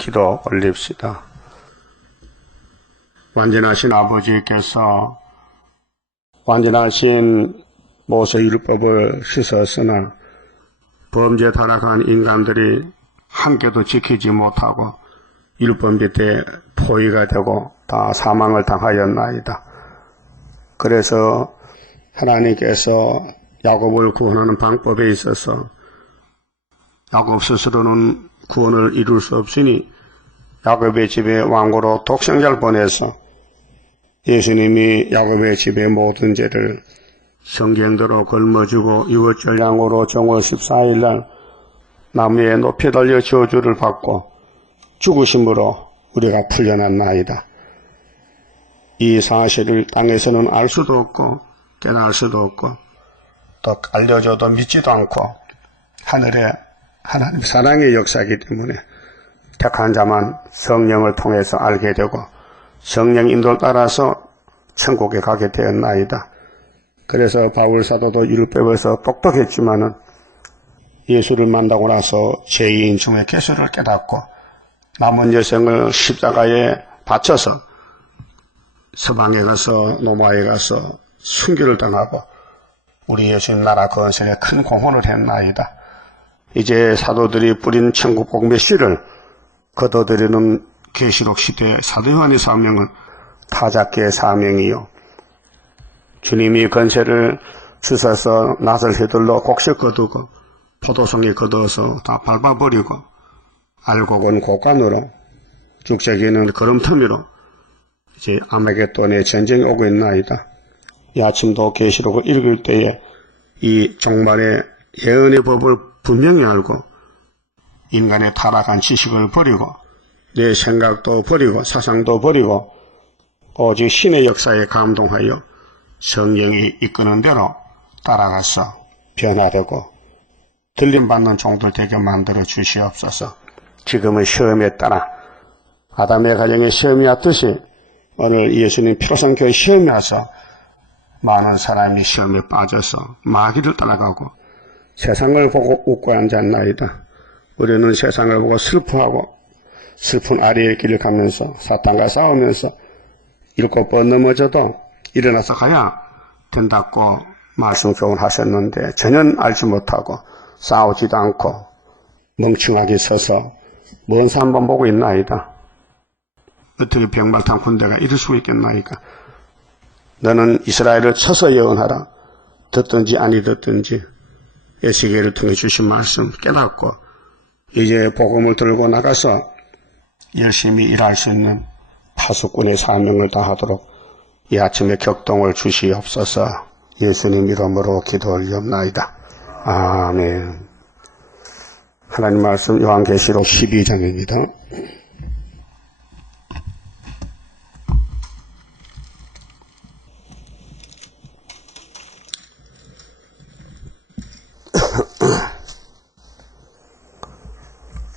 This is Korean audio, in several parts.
기도 올립시다. 완전하신 아버지께서 완전하신 모세율법을 씻었으나 범죄에 타락한 인간들이 한 개도 지키지 못하고 율법 밑에 포위가 되고 다 사망을 당하였나이다. 그래서 하나님께서 야곱을 구원하는 방법에 있어서 야곱 스스로는 구원을 이룰 수 없으니 야곱의 집에 왕으로 독생자를 보내서 예수님이 야곱의 집의 모든 죄를 성경대로 걸머지고 이웃절량으로 정월 14일날 나무에 높이 달려 저주를 받고 죽으심으로 우리가 풀려났나이다. 이 사실을 땅에서는 알 수도 없고 깨달을 수도 없고 또 알려줘도 믿지도 않고 하늘에 하나님 사랑의 역사이기 때문에 택한 자만 성령을 통해서 알게 되고 성령 인도를 따라서 천국에 가게 되었나이다. 그래서 바울 사도도 율법에서 똑똑했지만은 예수를 만나고 나서 제2인 중의 개수를 깨닫고 남은 여생을 십자가에 바쳐서 서방에 가서 노마에 가서 순교를 당하고 우리 예수님 나라 건설에 큰 공헌을 했나이다. 이제 사도들이 뿌린 천국 복음의 씨를 거둬들이는 계시록 시대 사도 요한의 사명은 타작계의 사명이요. 주님이 건세를 주셔서 낫을 휘둘러 곡식 거두고 포도송이 거두어서 다 밟아버리고 알곡은 곡간으로 죽재기는 걸음터미로 이제 아메겟돈의 전쟁이 오고 있나이다. 이 아침도 계시록을 읽을 때에 이 종말의 예언의 법을 분명히 알고 인간의 타락한 지식을 버리고 내 생각도 버리고 사상도 버리고 오직 신의 역사에 감동하여 성령이 이끄는 대로 따라가서 변화되고 들림받는 종들 되게 만들어 주시옵소서. 지금의 시험에 따라 아담의 가정에 시험이 왔듯이 오늘 예수님 피로상 교회 시험이 와서 많은 사람이 시험에 빠져서 마귀를 따라가고 세상을 보고 웃고 앉았나이다. 우리는 세상을 보고 슬퍼하고 슬픈 아리의 길을 가면서 사탄과 싸우면서 7번 넘어져도 일어나서 가야 된다고 말씀 교훈하셨는데 전혀 알지 못하고 싸우지도 않고 멍청하게 서서 먼 산만 보고 있나이다. 어떻게 병말탄 군대가 이럴 수 있겠나이까. 너는 이스라엘을 쳐서 예언하라. 듣든지 아니 듣든지 에스겔을 통해 주신 말씀 깨닫고 이제 복음을 들고 나가서 열심히 일할 수 있는 파수꾼의 사명을 다하도록 이 아침에 격동을 주시옵소서. 예수님 이름으로 기도 올리옵나이다. 아멘. 하나님 말씀 요한계시록 12장입니다.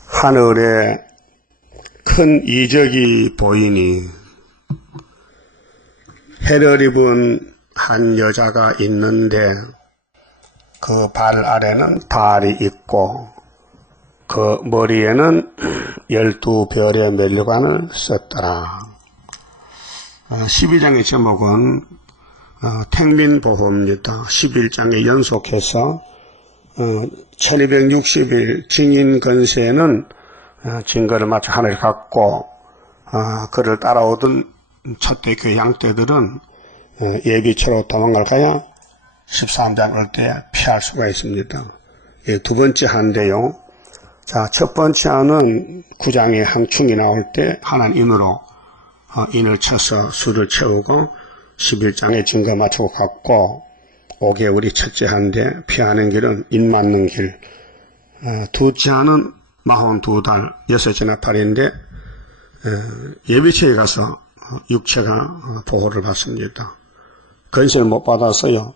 하늘에 큰 이적이 보이니 해를 입은 한 여자가 있는데 그 발 아래는 달이 있고 그 머리에는 12별의 면류관을 썼더라. 12장의 제목은 택민보호입니다. 11장에 연속해서 1260일 증인 건세는 증거를 마치 하늘에 갖고 그를 따라오던 첫대 그 양떼들은 예비처로 도망을 가야 13장 올 때 피할 수가 있습니다. 두 번째 한데요. 자, 첫 번째 한은 9장에 항충이 나올 때 하나는 인으로 인을 쳐서 수를 채우고 11장에 증거 맞추고 갔고 5개월이 첫째 한데 피하는 길은 인 맞는 길. 둘째 한은 42달 6째나 8인데 예비처에 가서 육체가 보호를 받습니다. 건세를 못 받았어요.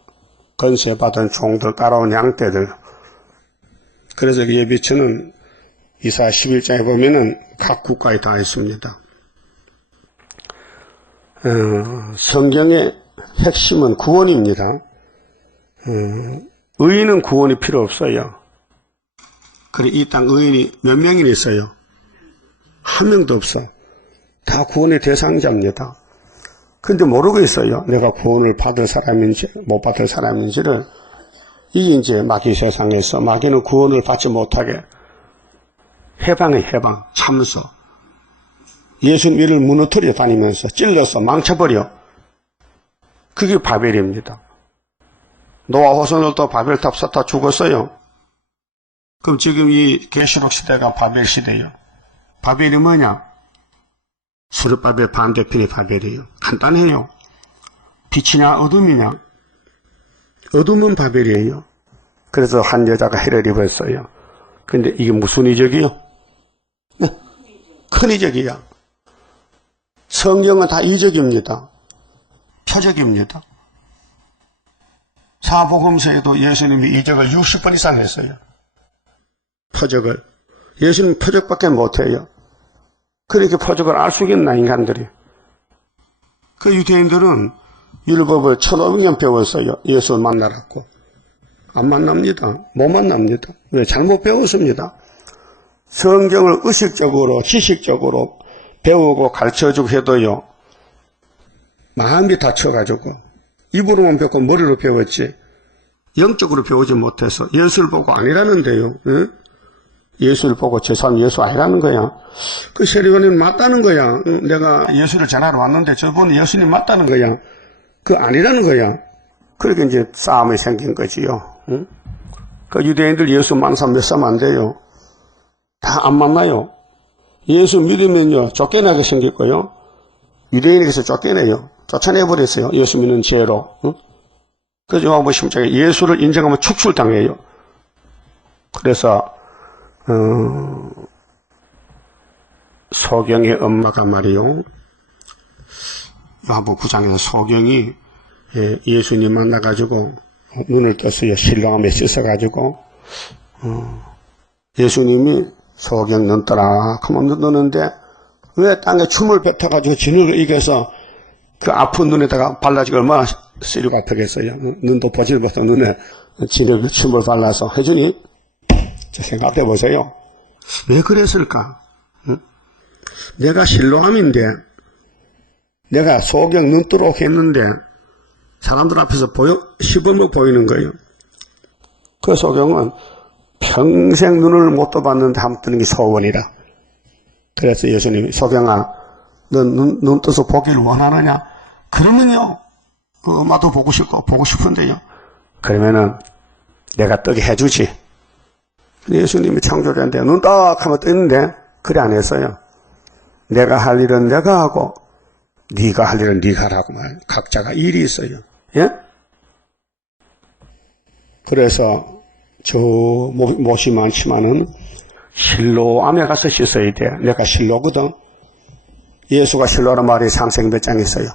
건세 받은 종들 따라온 양떼들. 그래서 그 예비처는 이사 11장에 보면은 각 국가에 다 있습니다. 성경의 핵심은 구원입니다. 의인은 구원이 필요 없어요. 그래 이 땅 의인이 몇 명이나 있어요? 한 명도 없어. 다 구원의 대상자입니다. 근데 모르고 있어요. 내가 구원을 받을 사람인지 못 받을 사람인지를. 이게 이제 마귀 세상에서 마귀는 구원을 받지 못하게 해방의 해방, 참소. 예수님 위를 무너뜨려 다니면서 찔러서 망쳐버려. 그게 바벨입니다. 노아 호선들도 바벨탑 쌓다 죽었어요. 그럼 지금 이 계시록 시대가 바벨 시대예요. 바벨이 뭐냐? 스룹바벨 반대편이 바벨이에요. 간단해요. 빛이냐 어둠이냐? 어둠은 바벨이에요. 그래서 한 여자가 해를 입었어요. 근데 이게 무슨 이적이요? 네. 큰 이적이야. 성경은 다 이적입니다. 표적입니다. 사복음서에도 예수님이 이적을 60번 이상 했어요. 표적을. 예수님 표적밖에 못해요. 그렇게 표적을 알 수 있겠나 인간들이. 그 유대인들은 율법을 1500년 배웠어요. 예수를 만나라고. 안 만납니다. 못 만납니다. 왜? 잘못 배웠습니다. 성경을 의식적으로 지식적으로 배우고 가르쳐주고 해도요. 마음이 다쳐가지고 입으로만 배웠고 머리로 배웠지 영적으로 배우지 못해서 예수를 보고 아니라는데요. 응? 예수를 보고 저 사람 예수 아니라는 거야. 그 세리원은 맞다는 거야. 응? 내가 예수를 전하러 왔는데 저분 예수님 맞다는 거야. 그 아니라는 거야. 그렇게 이제 싸움이 생긴 거지요. 응? 그 유대인들 예수 만나서 몇 사람 안 돼요. 다 안 만나요. 예수 믿으면요 쫓겨나게 생길 거요. 유대인에게서 쫓겨내요. 쫓아내버렸어요. 예수 믿는 죄로. 응? 그래서 요한복음 10장에 예수를 인정하면 축출당해요. 그래서 소경의 엄마가 말이요. 요한복음 9장에서 소경이 예수님 만나가지고 눈을 떴어요. 실로암에 씻어가지고 예수님이 소경 눈 떠라 하면 눈 뜨는데 왜 땅에 춤을 뱉어가지고 진흙을 이겨서 그 아픈 눈에다가 발라지고 얼마나 시리고 아프겠어요. 눈도 보지를 못한 눈에 진흙 춤을 발라서 해주니 생각해 보세요. 왜 그랬을까? 응? 내가 실로암인데 내가 소경 눈 뜨도록 했는데 사람들 앞에서 시범을 보이는 거예요. 그 소경은 평생 눈을 못 떠봤는데 한번 뜨는 게 소원이라. 그래서 예수님이 소경아 너 눈 떠서 보기를 원하느냐? 그러면요 엄마도 보고 싶은데요. 그러면은 내가 뜨게 해주지. 예수님이 창조자인데 눈 딱 하면 뜨는데 그래 안 했어요. 내가 할 일은 내가 하고 네가 할 일은 네가 하라고 말. 각자가 일이 있어요. 예? 그래서 저 못이 많지만은 실로암에 가서 씻어야 돼. 내가 실로거든. 예수가 실로라는 말이 창세기 몇 장에 있어요?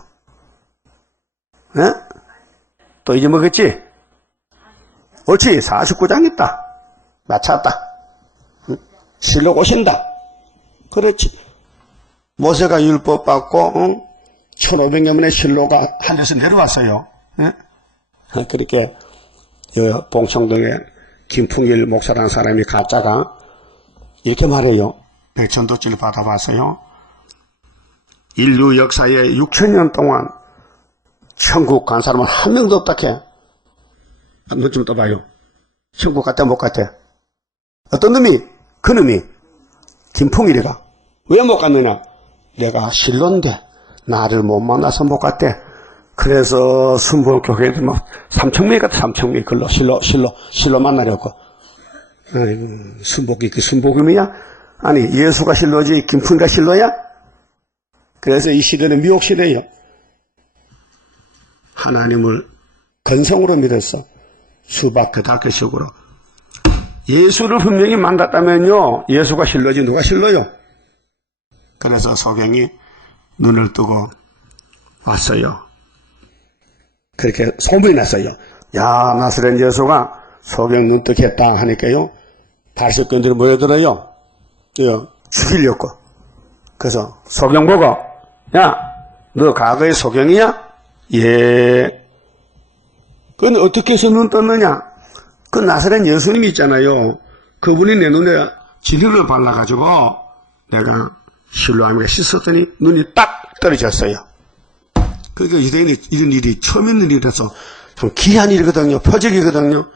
예? 또 잊어먹었지? 옳지. 49장 있다. 맞췄다. 응? 실로 오신다. 그렇지. 모세가 율법 받고 1500년 만에 실로가 하늘에서 내려왔어요. 예? 그렇게 봉청동에 김풍일 목사라는 사람이 가짜가 이렇게 말해요. 백천도지를 받아봤어요. 인류 역사에 6000년 동안 천국 간 사람은 한 명도 없다 해. 눈 좀 떠봐요. 천국 갔다 못 갔대. 어떤 놈이? 그 놈이 김풍일이가. 왜 못 갔느냐? 내가 실로인데 나를 못 만나서 못 갔대. 그래서 순복교회에도 막 3,000명이 갔다. 3,000명이 글로 실로 만나려고. 아이고, 순복이 그 순복음이야? 아니 예수가 실로지 김풍이가 실로야? 그래서 이 시대는 미혹시대예요. 하나님을 건성으로 믿었어. 수박그 다크식으로. 예수를 분명히 만났다면요 예수가 실로지 누가 실로요? 그래서 소경이 눈을 뜨고 왔어요. 그렇게 소문이 났어요. 야, 나사렛 예수가 소경 눈 뜨게 했다 하니까요 바리새인들이 모여들어요. 죽이려고. 그래서 소경 보고 야, 너 과거의 소경이야? 예. 그건 어떻게 해서 눈 떴느냐? 그 나사렛 예수님 있잖아요. 그분이 내 눈에 진흙을 발라가지고 내가 실로암에 씻었더니 눈이 딱 떨어졌어요. 그러니까 유대인이 이런 일이 처음 있는 일이라서 좀 귀한 일이거든요. 표적이거든요.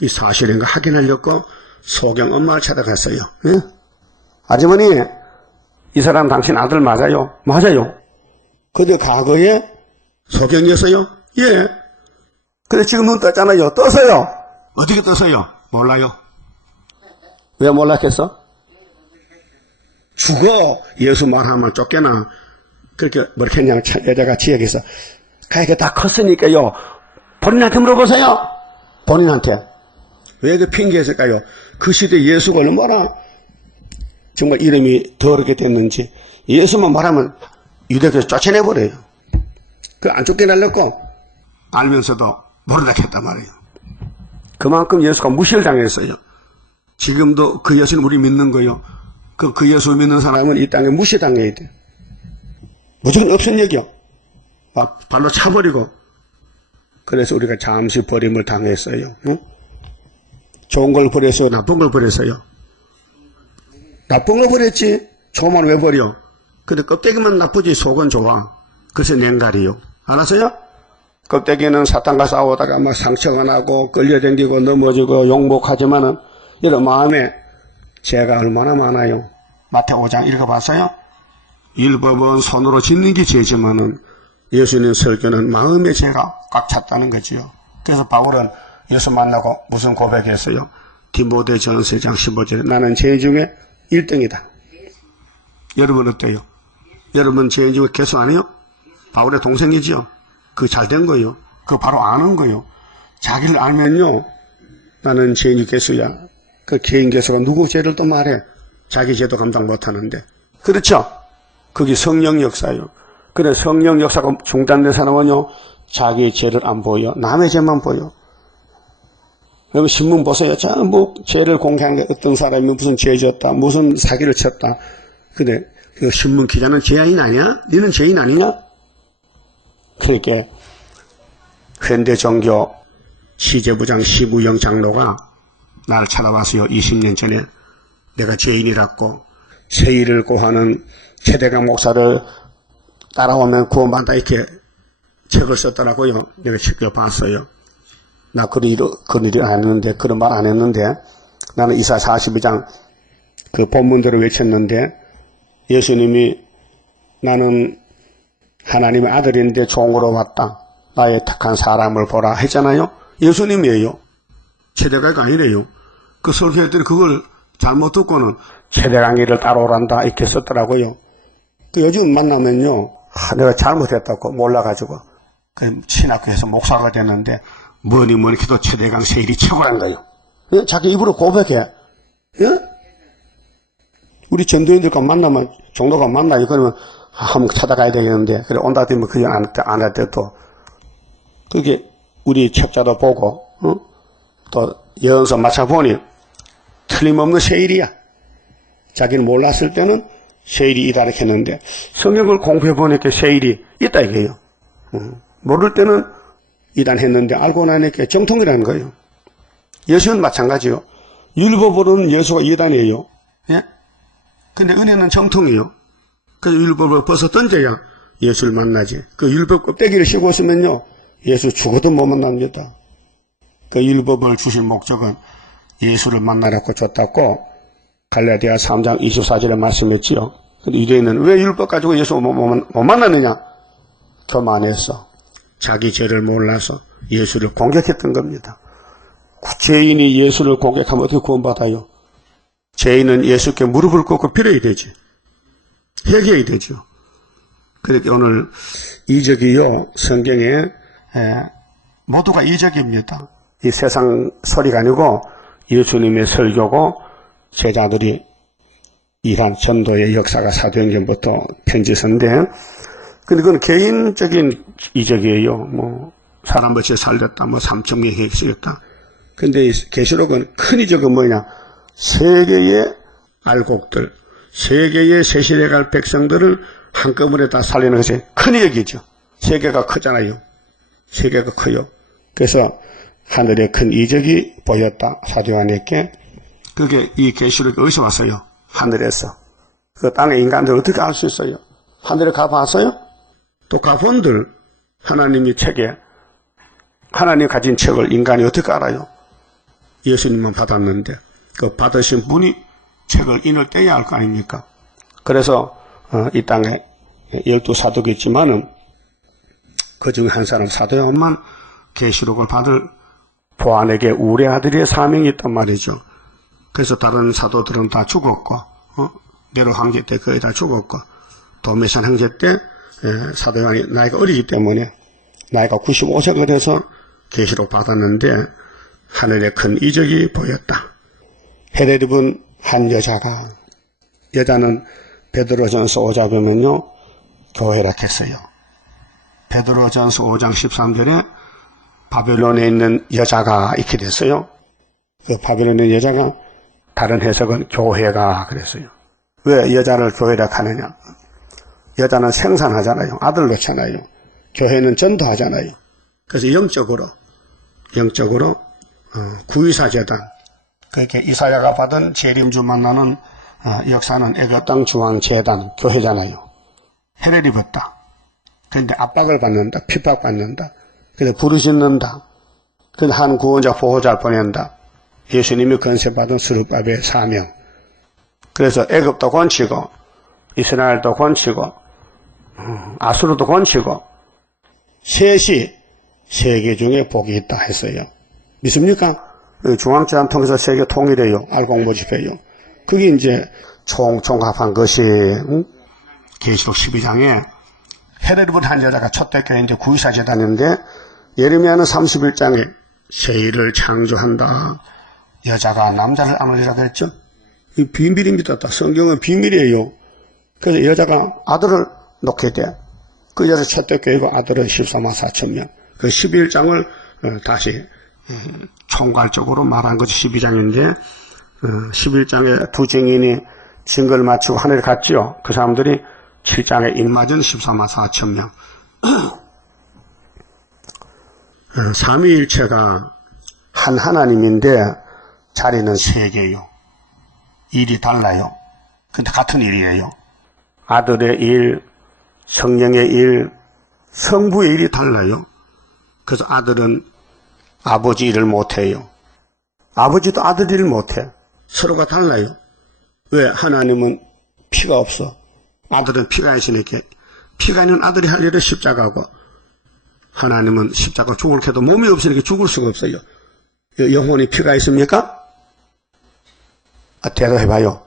이 사실인가 확인하려고 소경 엄마를 찾아갔어요. 예? 아주머니, 이 사람 당신 아들 맞아요? 맞아요. 근데 과거에 소경이었어요? 예. 근데 지금 눈 떴잖아요. 떴어요. 어떻게 떴어요? 몰라요. 왜 몰랐겠어? 죽어. 예수 말하면 쫓겨나. 그렇게 뭐렇게 그냥 여자가 지역에서 그게 다 컸으니까요. 본인한테 물어보세요. 본인한테. 왜 그 핑계했을까요? 그 시대 예수가 얼마나 정말 이름이 더럽게 됐는지 예수만 말하면 유대교에서 쫓아내버려요. 그 안 쫓겨나려고 알면서도 모르다 했단 말이에요. 그만큼 예수가 무시를 당했어요. 지금도 그 예수는 우리 믿는 거요. 그 예수 믿는 사람은 이 땅에 무시당해야 돼. 무조건 없은 얘기요. 막 발로 차버리고. 그래서 우리가 잠시 버림을 당했어요. 응? 좋은 걸 버렸어요? 나쁜 걸 버렸어요? 나쁜 걸 버렸지. 좋으면 왜 버려? 근데 껍데기만 나쁘지 속은 좋아. 그래서 냉갈이요. 알았어요? 껍데기는 사탄과 싸우다가 막 상처가 나고 끌려다니고 넘어지고 욕먹하지만은 이런 마음에 죄가 얼마나 많아요. 마태오 5장 읽어봤어요? 율법은 손으로 짓는 게 죄지만은 예수님 설교는 마음의 죄가 꽉 찼다는 거지요. 그래서 바울은 예수 만나고 무슨 고백했어요? 디모데전서 3장 15절에 나는 죄인 중에 1등이다. 여러분 어때요? 여러분 죄인 중에 개수 안 해요? 바울의 동생이지요. 그 잘된 거요. 그 바로 아는 거요. 자기를 알면요. 나는 죄인이 개수야. 그 개인 개수가 누구 죄를 또 말해? 자기 죄도 감당 못하는데. 그렇죠? 그게 성령 역사요. 그래 성령 역사가 중단된 사람은요. 자기 죄를 안 보여. 남의 죄만 보여. 여러분 신문 보세요. 전부 죄를 공개하는 어떤 사람이 무슨 죄 졌다. 무슨 사기를 쳤다. 근데 그 신문 기자는 죄인 아니야? 너는 죄인 아니냐? 그러니까 현대종교 취재부장 시부영 장로가 나를 찾아와서요. 20년 전에 내가 죄인이라고 세일을 고하는 최대강 목사를 따라오면 구원받다 이렇게 책을 썼더라고요. 내가 직접 봤어요. 나 그런 일을 안 했는데, 그런 말 안 했는데, 나는 이사 42장 그 본문대로 외쳤는데, 예수님이 나는 하나님의 아들인데 종으로 왔다. 나의 택한 사람을 보라 했잖아요. 예수님이에요. 최대강이 아니래요. 그 설교했더니 그걸 잘못 듣고는 최대강이를 따라오란다 이렇게 썼더라고요. 그 요즘 만나면요. 내가 잘못했다고 몰라가지고 그 신학교에서 목사가 됐는데 뭐니 해도 최대강 세일이 최고란 거예요. 예? 자기 입으로 고백해. 예? 우리 전도인들과 만나면 종로가 만나요. 그러면 한번 찾아가야 되겠는데 그래 온다 되면 그냥 안 할 때도 그게 우리 책자도 보고 또 연서 맞춰보니 틀림없는 세일이야. 자기는 몰랐을 때는 세일이 있다 이렇게 했는데 성경을 공부해보니까 세일이 있다 이게요. 모를 때는 이단했는데 알고 나니까 정통이라는 거예요. 예수는 마찬가지요. 율법으로는 예수가 이단이에요. 예? 근데 은혜는 정통이에요. 그래서 율법을 벗어 던져야 예수를 만나지. 그 율법 껍데기를 씌고 있으면요. 예수 죽어도 못 만납니다. 그 율법을 주신 목적은 예수를 만나라고 줬다고 갈라디아 3장 24절에 말씀했지요. 근데 유대인은 왜 율법 가지고 예수 못 만나느냐? 교만해서 자기 죄를 몰라서 예수를 공격했던 겁니다. 죄인이 예수를 공격하면 어떻게 구원받아요? 죄인은 예수께 무릎을 꿇고 빌어야 되지. 회개해야 되죠. 그렇게 오늘 이적이요. 성경에 모두가 이적입니다. 이 세상 소리가 아니고 예수님의 설교고 제자들이 일한 전도의 역사가 사도행전부터 편지서인데 근데 그건 개인적인 이적이에요. 뭐 사람 몇에 살렸다. 뭐 3,000명이 쓰였다. 근데 계시록은 큰 이적은 뭐냐? 세계의 알곡들, 세계의 세실에 갈 백성들을 한꺼번에 다 살리는 것이 큰 이적이죠. 세계가 크잖아요. 세계가 커요. 그래서 하늘에 큰 이적이 보였다. 사도 요한에게. 그게 이 계시록이 어디서 왔어요? 하늘에서. 그 땅의 인간들 어떻게 알 수 있어요? 하늘에 가봤어요? 또 가본들 하나님이 책에 하나님이 가진 책을 인간이 어떻게 알아요? 예수님만 받았는데 그 받으신 분이 책을 인을 떼야 할 거 아닙니까? 그래서 이 땅에 12사도가 있지만은 그 중에 한 사람 사도 요한만 계시록을 받을 보안에게 우리 아들의 사명이 있단 말이죠. 그래서 다른 사도들은 다 죽었고 네로 황제 때 거의 다 죽었고 도미산 황제 때 사도 요한이 나이가 어리기 때문에 나이가 95세가 돼서 계시록 받았는데 하늘에 큰 이적이 보였다. 헤롯 입은 한 여자는 베드로전서 5장 보면요 교회라 했어요. 베드로전서 5장 13절에 바벨론에 있는 여자가 이렇게 됐어요. 그 바벨론에 있는 여자가 다른 해석은 교회가 그랬어요. 왜 여자를 교회라 하느냐? 여자는 생산하잖아요. 아들 놓잖아요. 교회는 전도하잖아요. 그래서 영적으로 구이사재단 그렇게 이사야가 받은 재림주 만나는 역사는 애굽 땅 중앙재단 교회잖아요. 헤롯 입었다. 그런데 압박을 받는다. 핍박받는다. 그래서 부르짖는다. 그래서 한 구원자 보호자를 보낸다. 예수님이 건세받은 스룹밥의 사명. 그래서 애굽도 건치고 이스라엘도 건치고 아수르도 건치고 셋이 세계 중에 복이 있다 했어요. 믿습니까? 중앙제안 통해서 세계 통일해요. 알공모집해요. 그게 이제 총합한 것이 계시록 12장에 헤롯 입은 한 여자가 초대교회 이제 구이사 재단인데 예레미야는 31장에 새 일을 창조한다. 여자가 남자를 안으리라 그랬죠. 이 비밀입니다. 성경은 비밀이에요. 그래서 여자가 아들을 놓게 돼. 그 여자 초대교회고 아들은 14만 4천 명. 그 11장을 다시 총괄적으로 말한 것이 12장인데 11장에 두 증인이 증거를 마치고 하늘에 갔지요. 그 사람들이 7장에 입맞은 14만 4천 명. 삼위일체가 한 하나님인데 자리는 세 개요. 일이 달라요. 근데 같은 일이에요. 아들의 일, 성령의 일, 성부의 일이 달라요. 그래서 아들은 아버지 일을 못해요. 아버지도 아들 일을 못해. 서로가 달라요. 왜? 하나님은 피가 없어. 아들은 피가 있으니까 피가 있는 아들이 할 일은 십자가고 하나님은 십자가 죽을 해도 몸이 없으니까 죽을 수가 없어요. 영혼이 피가 있습니까? 대답해봐요.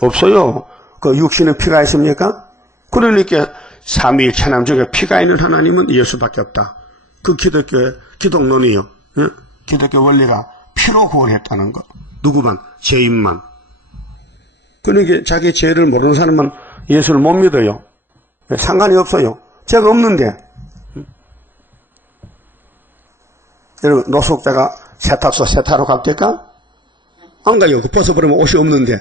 없어요. 그 육신은 피가 있습니까? 그러니까 삼위일 천남 중에 피가 있는 하나님은 예수밖에 없다. 그 기독교의 기독론이요. 기독교 원리가 피로 구원했다는 것. 누구만? 죄인만. 그러니까 자기 죄를 모르는 사람은 예수를 못 믿어요. 상관이 없어요. 죄가 없는데. 여러분, 노숙자가 세탁소 세탁하러 갑니까? 안 가요. 그 벗어버리면 옷이 없는데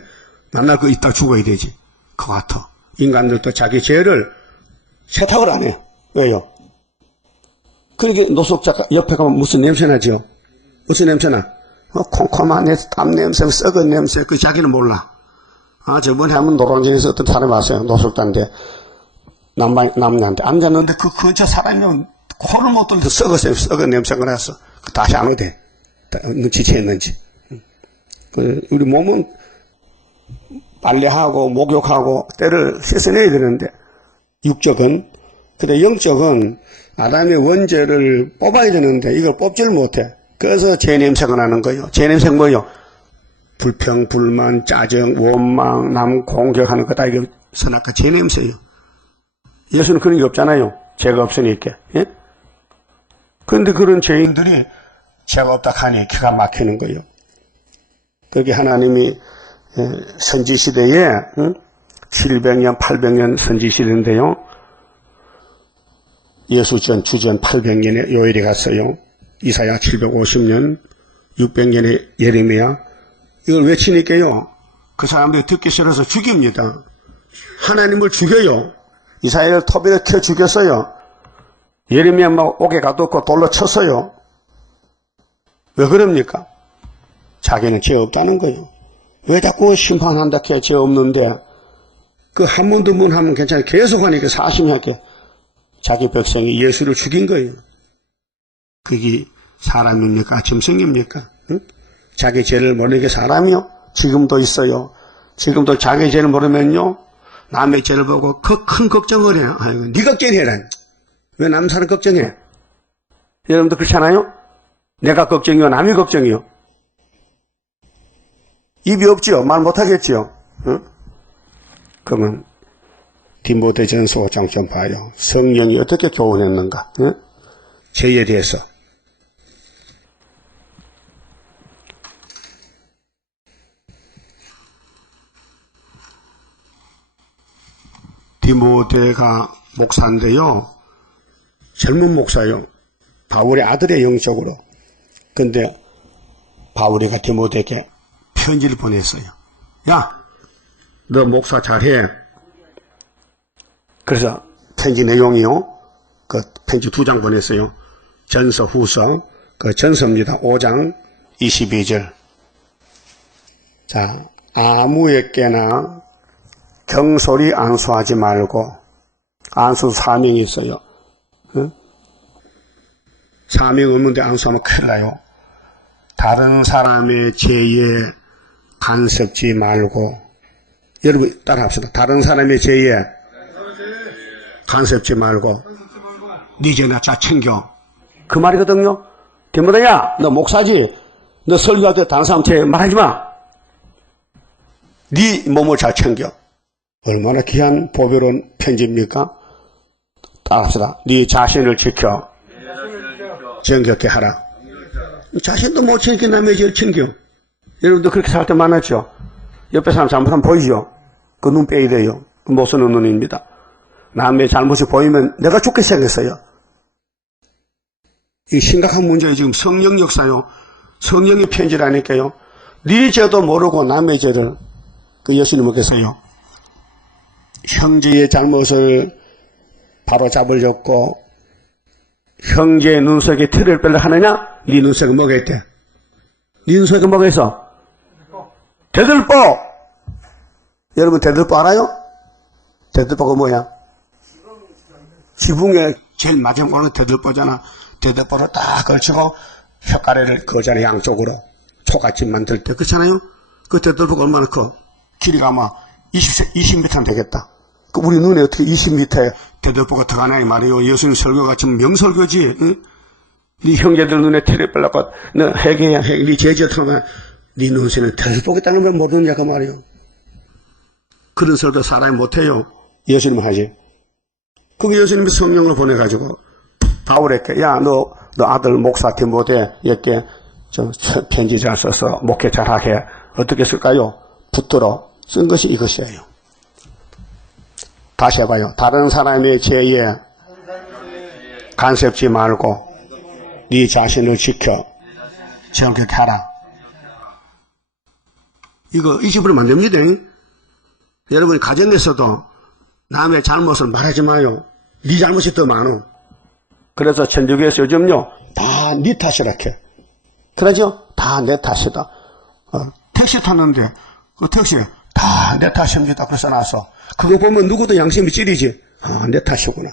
만날 거 있다 죽어야 되지. 그거 같아. 인간들도 자기 죄를 세탁을 안 해요. 왜요? 그러니까 노숙자가 옆에 가면 무슨 냄새 나죠? 무슨 냄새 나? 콩콩한 땀 냄새, 썩은 냄새. 그 자기는 몰라. 저번에 한번 노량진에서 어떤 사람이 왔어요. 노숙자인데 남자한테 앉았는데 그 근처 사람이 코를 못 돌려서 썩었어요. 썩은 냄새가 나서 다시 안 오대. 눈치챘는지. 우리 몸은 빨래하고 목욕하고 때를 씻어내야 되는데 육적은 근데 영적은 아담의 원죄를 뽑아야 되는데 이걸 뽑지를 못해. 그래서 죄 냄새가 나는 거예요. 죄 냄새가 뭐예요? 불평, 불만, 짜증, 원망, 남 공격하는 거 다 이게 선악과 죄 냄새예요. 예수는 그런 게 없잖아요. 죄가 없으니까. 예? 그런데 그런 죄인들이 죄가 없다 하니 기가 막히는 거예요. 그게 하나님이 선지시대에 700년, 800년 선지시대인데요. 예수전, 주전 800년에 요엘이 갔어요. 이사야 750년, 600년에 예레미야. 이걸 외치니까요. 그 사람들이 듣기 싫어서 죽입니다. 하나님을 죽여요. 이사야를 토비를 켜 죽였어요. 예레미야 막 옥에 가뒀고 돌로 쳤어요. 왜 그럽니까? 자기는 죄 없다는 거예요. 왜 자꾸 심판한다 해 죄 없는데 그 한 번, 두 번 하면 괜찮아요. 계속 하니까 사심하게 자기 백성이 예수를 죽인 거예요. 그게 사람입니까? 짐승입니까? 응? 자기 죄를 모르는 게 사람이요? 지금도 있어요. 지금도 자기 죄를 모르면요, 남의 죄를 보고 그 큰 걱정을 해요. 아이고, 네 걱정해라. 왜 남 사람 걱정해? 여러분도 그렇지 않아요? 내가 걱정이요, 남이 걱정이요. 입이 없지요? 말 못하겠지요? 응? 그러면 디모데전서 5장 좀 봐요. 성령이 어떻게 교훈했는가? 응? 죄에 대해서. 디모데가 목사인데요. 젊은 목사요. 바울의 아들의 영적으로. 근데 바울이가 디모데에게 편지를 보냈어요. 야, 너 목사 잘해. 그래서 편지 내용이요. 그 편지 2장 보냈어요. 전서 후서. 그 전서입니다. 5장 22절. 자, 아무에게나 경솔히 안수하지 말고, 안수 사명이 있어요. 응? 사명 없는데 안수하면 큰일 나요. 다른 사람의 죄에 간섭지 말고, 여러분 따라합시다. 다른 사람의 죄에 간섭지 말고, 네 죄나 자 챙겨. 그 말이거든요. 디모데야, 너 목사지? 너 설교할 때 다른 사람 죄 말하지 마. 네 몸을 잘 챙겨. 얼마나 귀한 보배로운 편지입니까? 따라합시다. 네 자신을 지켜 정결케 하라. 자신도 못 챙겨 남의 죄를 챙겨. 여러분도 그렇게 살 때 많았죠? 옆에 사람 잘못하면 보이죠? 그 눈 빼야 돼요. 못 쓰는 눈입니다. 남의 잘못이 보이면 내가 죽게 생겼어요. 이 심각한 문제예요. 지금 성령 역사요. 성령의 편지라니까요. 네 죄도 모르고 남의 죄를 그 예수님께서요. 형제의 잘못을 바로 잡으려고 형제의 눈속에 틀을 빼려 하느냐? 네 눈속에 뭐가 있대? 네 눈속에 뭐가 있어? 대들보! 여러분 대들보 알아요? 대들보가 뭐야? 지붕에 제일 마지막으로 대들보잖아. 대들보를 딱 걸치고 혓가래를 거잖아. 양쪽으로 초가집 만들 때. 그렇잖아요? 그 대들보가 얼마나 커? 길이가 아마 20m는 되겠다. 그 우리 눈에 어떻게 20m에 대들보가 들어가냐 이 말이에요. 예수님 설교가 지금 명설교지. 응? 네 형제들 눈에 테레 빨라고 너 회개야. 네 제지어터면 네 눈에는 대들보가 있다는 걸 모르느냐 그 말이에요. 그런 설교 사람이 못해요. 예수님은 하지. 그게 예수님이 성령을 보내가지고 바울에게 야 너 아들 목사 디모데에게 편지 잘 써서 목회 잘하게 어떻게 쓸까요? 붙들어 쓴 것이 이것이에요. 다시 해봐요. 다른 사람의 죄에 간섭지 말고 네 자신을 지켜 정결케 하라. 이거 잊어버리면 안 됩니다. 여러분이 가정에서도 남의 잘못을 말하지 마요. 네 잘못이 더 많어. 그래서 천주교에서 요즘요 다 네 탓이라 해. 그러죠? 다 내 탓이다. 택시 탔는데 그 택시 다 내 탓입니다. 그래서 나서 그거 보면 누구도 양심이 찌리지. 아, 내 탓이구나.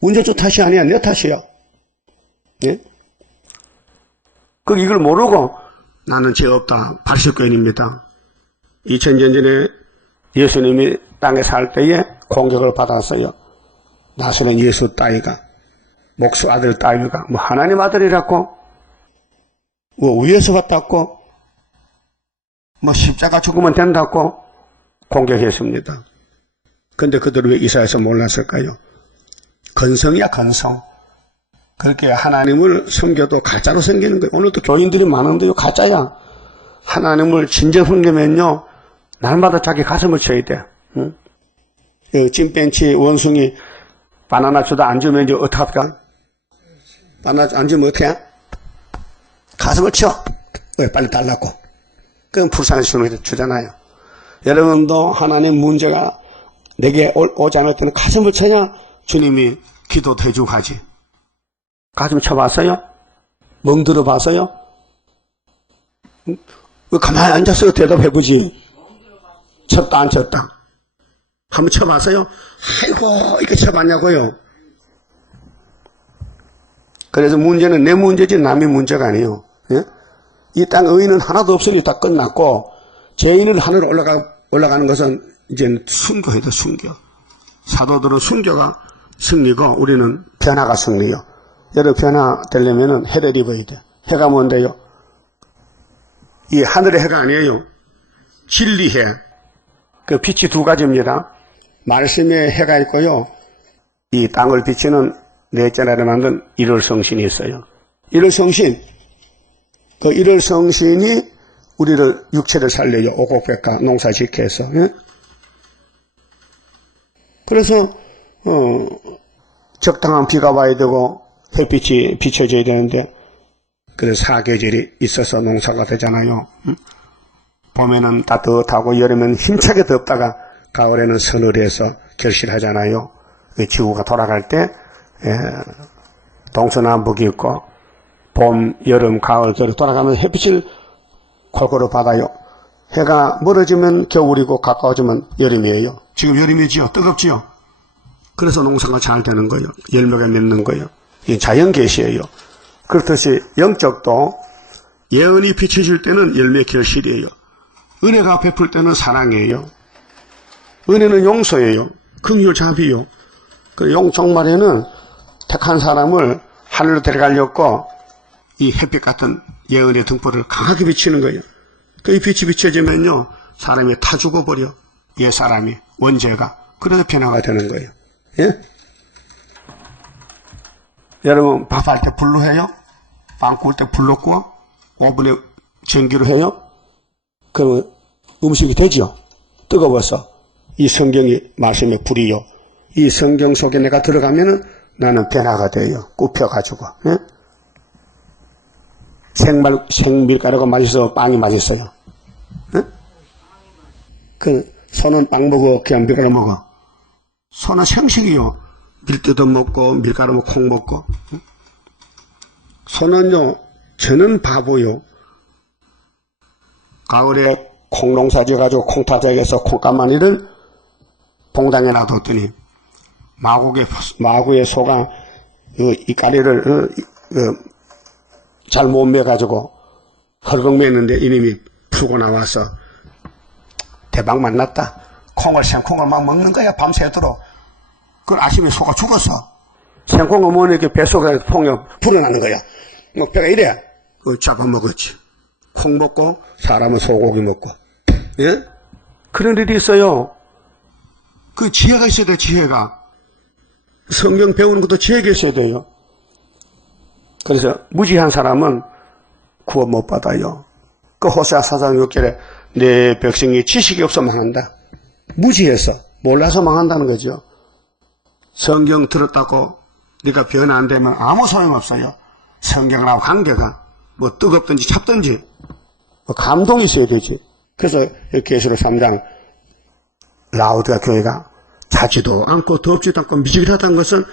운전수 탓이 아니야. 내 탓이야. 예? 그 이걸 모르고 나는 죄 없다. 바리새교인입니다. 2000년 전에 예수님이 땅에 살 때에 공격을 받았어요. 나서는 예수 따위가 목수 아들 따위가 뭐 하나님 아들이라고 뭐 위에서 왔다고 뭐 십자가 죽으면 된다고 공격했습니다. 근데 그들 왜 이사야서 몰랐을까요? 건성이야 건성. 그렇게 하나님을 섬겨도 가짜로 섬기는 거예요. 오늘도 교인들이 많은데요 가짜야. 하나님을 진정 섬기면요 날마다 자기 가슴을 쳐야 돼. 응? 찐벤치 원숭이 바나나 주다 안 주면 이제 어떡할까? 바나나 안 주면 어떡해? 가슴을 쳐. 빨리 달라고. 그럼 불쌍히 주잖아요. 여러분도 하나님 문제가 내게 오지 않을 때는 가슴을 쳐야 주님이 기도도 해주고 하지. 가슴 쳐봤어요? 멍들어 봤어요? 왜 가만히 앉아서 대답해보지? 쳤다 안 쳤다? 한번 쳐봤어요? 아이고, 이렇게 쳐봤냐고요? 그래서 문제는 내 문제지 남의 문제가 아니에요. 예? 이 땅 의인은 하나도 없으니 다 끝났고, 죄인은 하늘로 올라가는 것은 이제 순교해야 돼, 순교. 사도들은 순교가 승리고, 우리는 변화가 승리요. 여러분, 변화되려면은 해를 입어야 돼. 해가 뭔데요? 이 하늘의 해가 아니에요. 진리해. 그 빛이 두 가지입니다. 말씀의 해가 있고요. 이 땅을 비치는 넷째 날에 만든 일월성신이 있어요. 일월성신. 그 일월성신이 우리를 육체를 살려요. 오곡백과 농사짓게 해서. 예? 그래서 적당한 비가 와야 되고 햇빛이 비춰져야 되는데 그래서 사계절이 있어서 농사가 되잖아요. 봄에는 따뜻하고 여름에는 힘차게 덥다가 가을에는 서늘해서 결실하잖아요. 지구가 돌아갈 때 동서남북이 있고 봄, 여름, 가을, 겨울 돌아가면서 햇빛을 골고루 받아요. 해가 멀어지면 겨울이고 가까워지면 여름이에요. 지금 여름이지요. 뜨겁지요. 그래서 농사가 잘 되는 거예요. 열매가 맺는 거예요. 이게 자연계시예요. 그렇듯이 영적도 예언이 비춰질 때는 열매 결실이에요. 은혜가 베풀 때는 사랑이에요. 은혜는 용서예요. 긍휼 자비요. 그 종말에는 택한 사람을 하늘로 데려가려고 이 햇빛 같은 예언의 등불을 강하게 비치는 거예요. 그 이 빛이 비춰지면요 사람이 타 죽어버려. 옛 사람이 원죄가. 그래서 변화가 되는 거예요. 예? 여러분 밥할 때 불로 해요? 빵 구울 때 불로 구워? 오븐에 전기로 해요? 그러면 음식이 되죠? 뜨거워서. 이 성경이 말씀의 불이요. 이 성경 속에 내가 들어가면은 나는 변화가 돼요. 굽혀가지고. 예? 생밀가루가 맛있어, 빵이 맛있어요. 예? 그 소는 빵 먹어, 그냥 밀가루 먹어. 소는 생식이요. 밀 뜯어 먹고 밀가루 먹고 콩 먹고. 예? 소는요, 저는 바보요. 가을에 콩농사 지어가지고 콩타작에서 콩가마니를 봉당에 놔뒀더니 마구의 소가 이까리를 잘 못 매가지고 헐렁 맸는데 이놈이 풀고 나와서 대박 만났다. 생콩을 막 먹는 거야 밤새도록. 그걸 아침에 소가 죽었어. 생콩 어머니 이렇게 뱃속에 콩이 불어나는 거야. 뭐 배가 이래. 그거 잡아먹었지. 콩 먹고 사람은 소고기 먹고. 예? 그런 일이 있어요. 그 지혜가 있어야 돼, 지혜가. 성경 배우는 것도 지혜가 있어야 돼요. 그래서 무지한 사람은 구원 못 받아요. 그 호세아 4장 6절에 내 백성이 지식이 없어 망한다. 무지해서 몰라서 망한다는 거죠. 성경 들었다고 네가 변화 안 되면 아무 소용없어요. 성경하고 관계가 뭐 뜨겁든지 찹든지 뭐 감동이 있어야 되지. 그래서 계시록 3장 라우디가 교회가 자지도 않고 덥지도 않고 미지근하다는 것은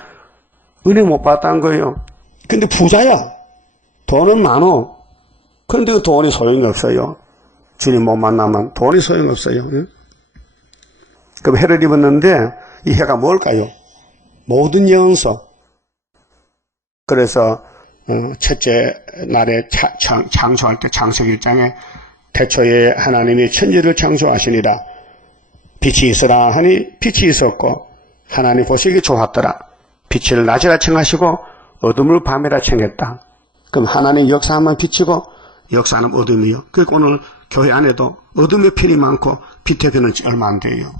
은혜 못 받았다는 거예요. 근데 부자야. 돈은 많어. 근데 그 돈이 소용이 없어요. 주님 못 만나면 돈이 소용이 없어요. 응? 그럼 해를 입었는데 이 해가 뭘까요? 모든 예언서. 그래서 첫째 날에 창조할 때 창세기 1장에 태초에 하나님이 천지를 창조하시니라. 빛이 있으라 하니 빛이 있었고 하나님 보시기 좋았더라. 빛을 낮이라 청하시고 어둠을 밤이라 청했다. 그럼 하나님 역사하면 빛이고 역사는 어둠이요. 그러니까 오늘 교회 안에도 어둠의 편이 많고 빛의 편은 얼마 안 돼요.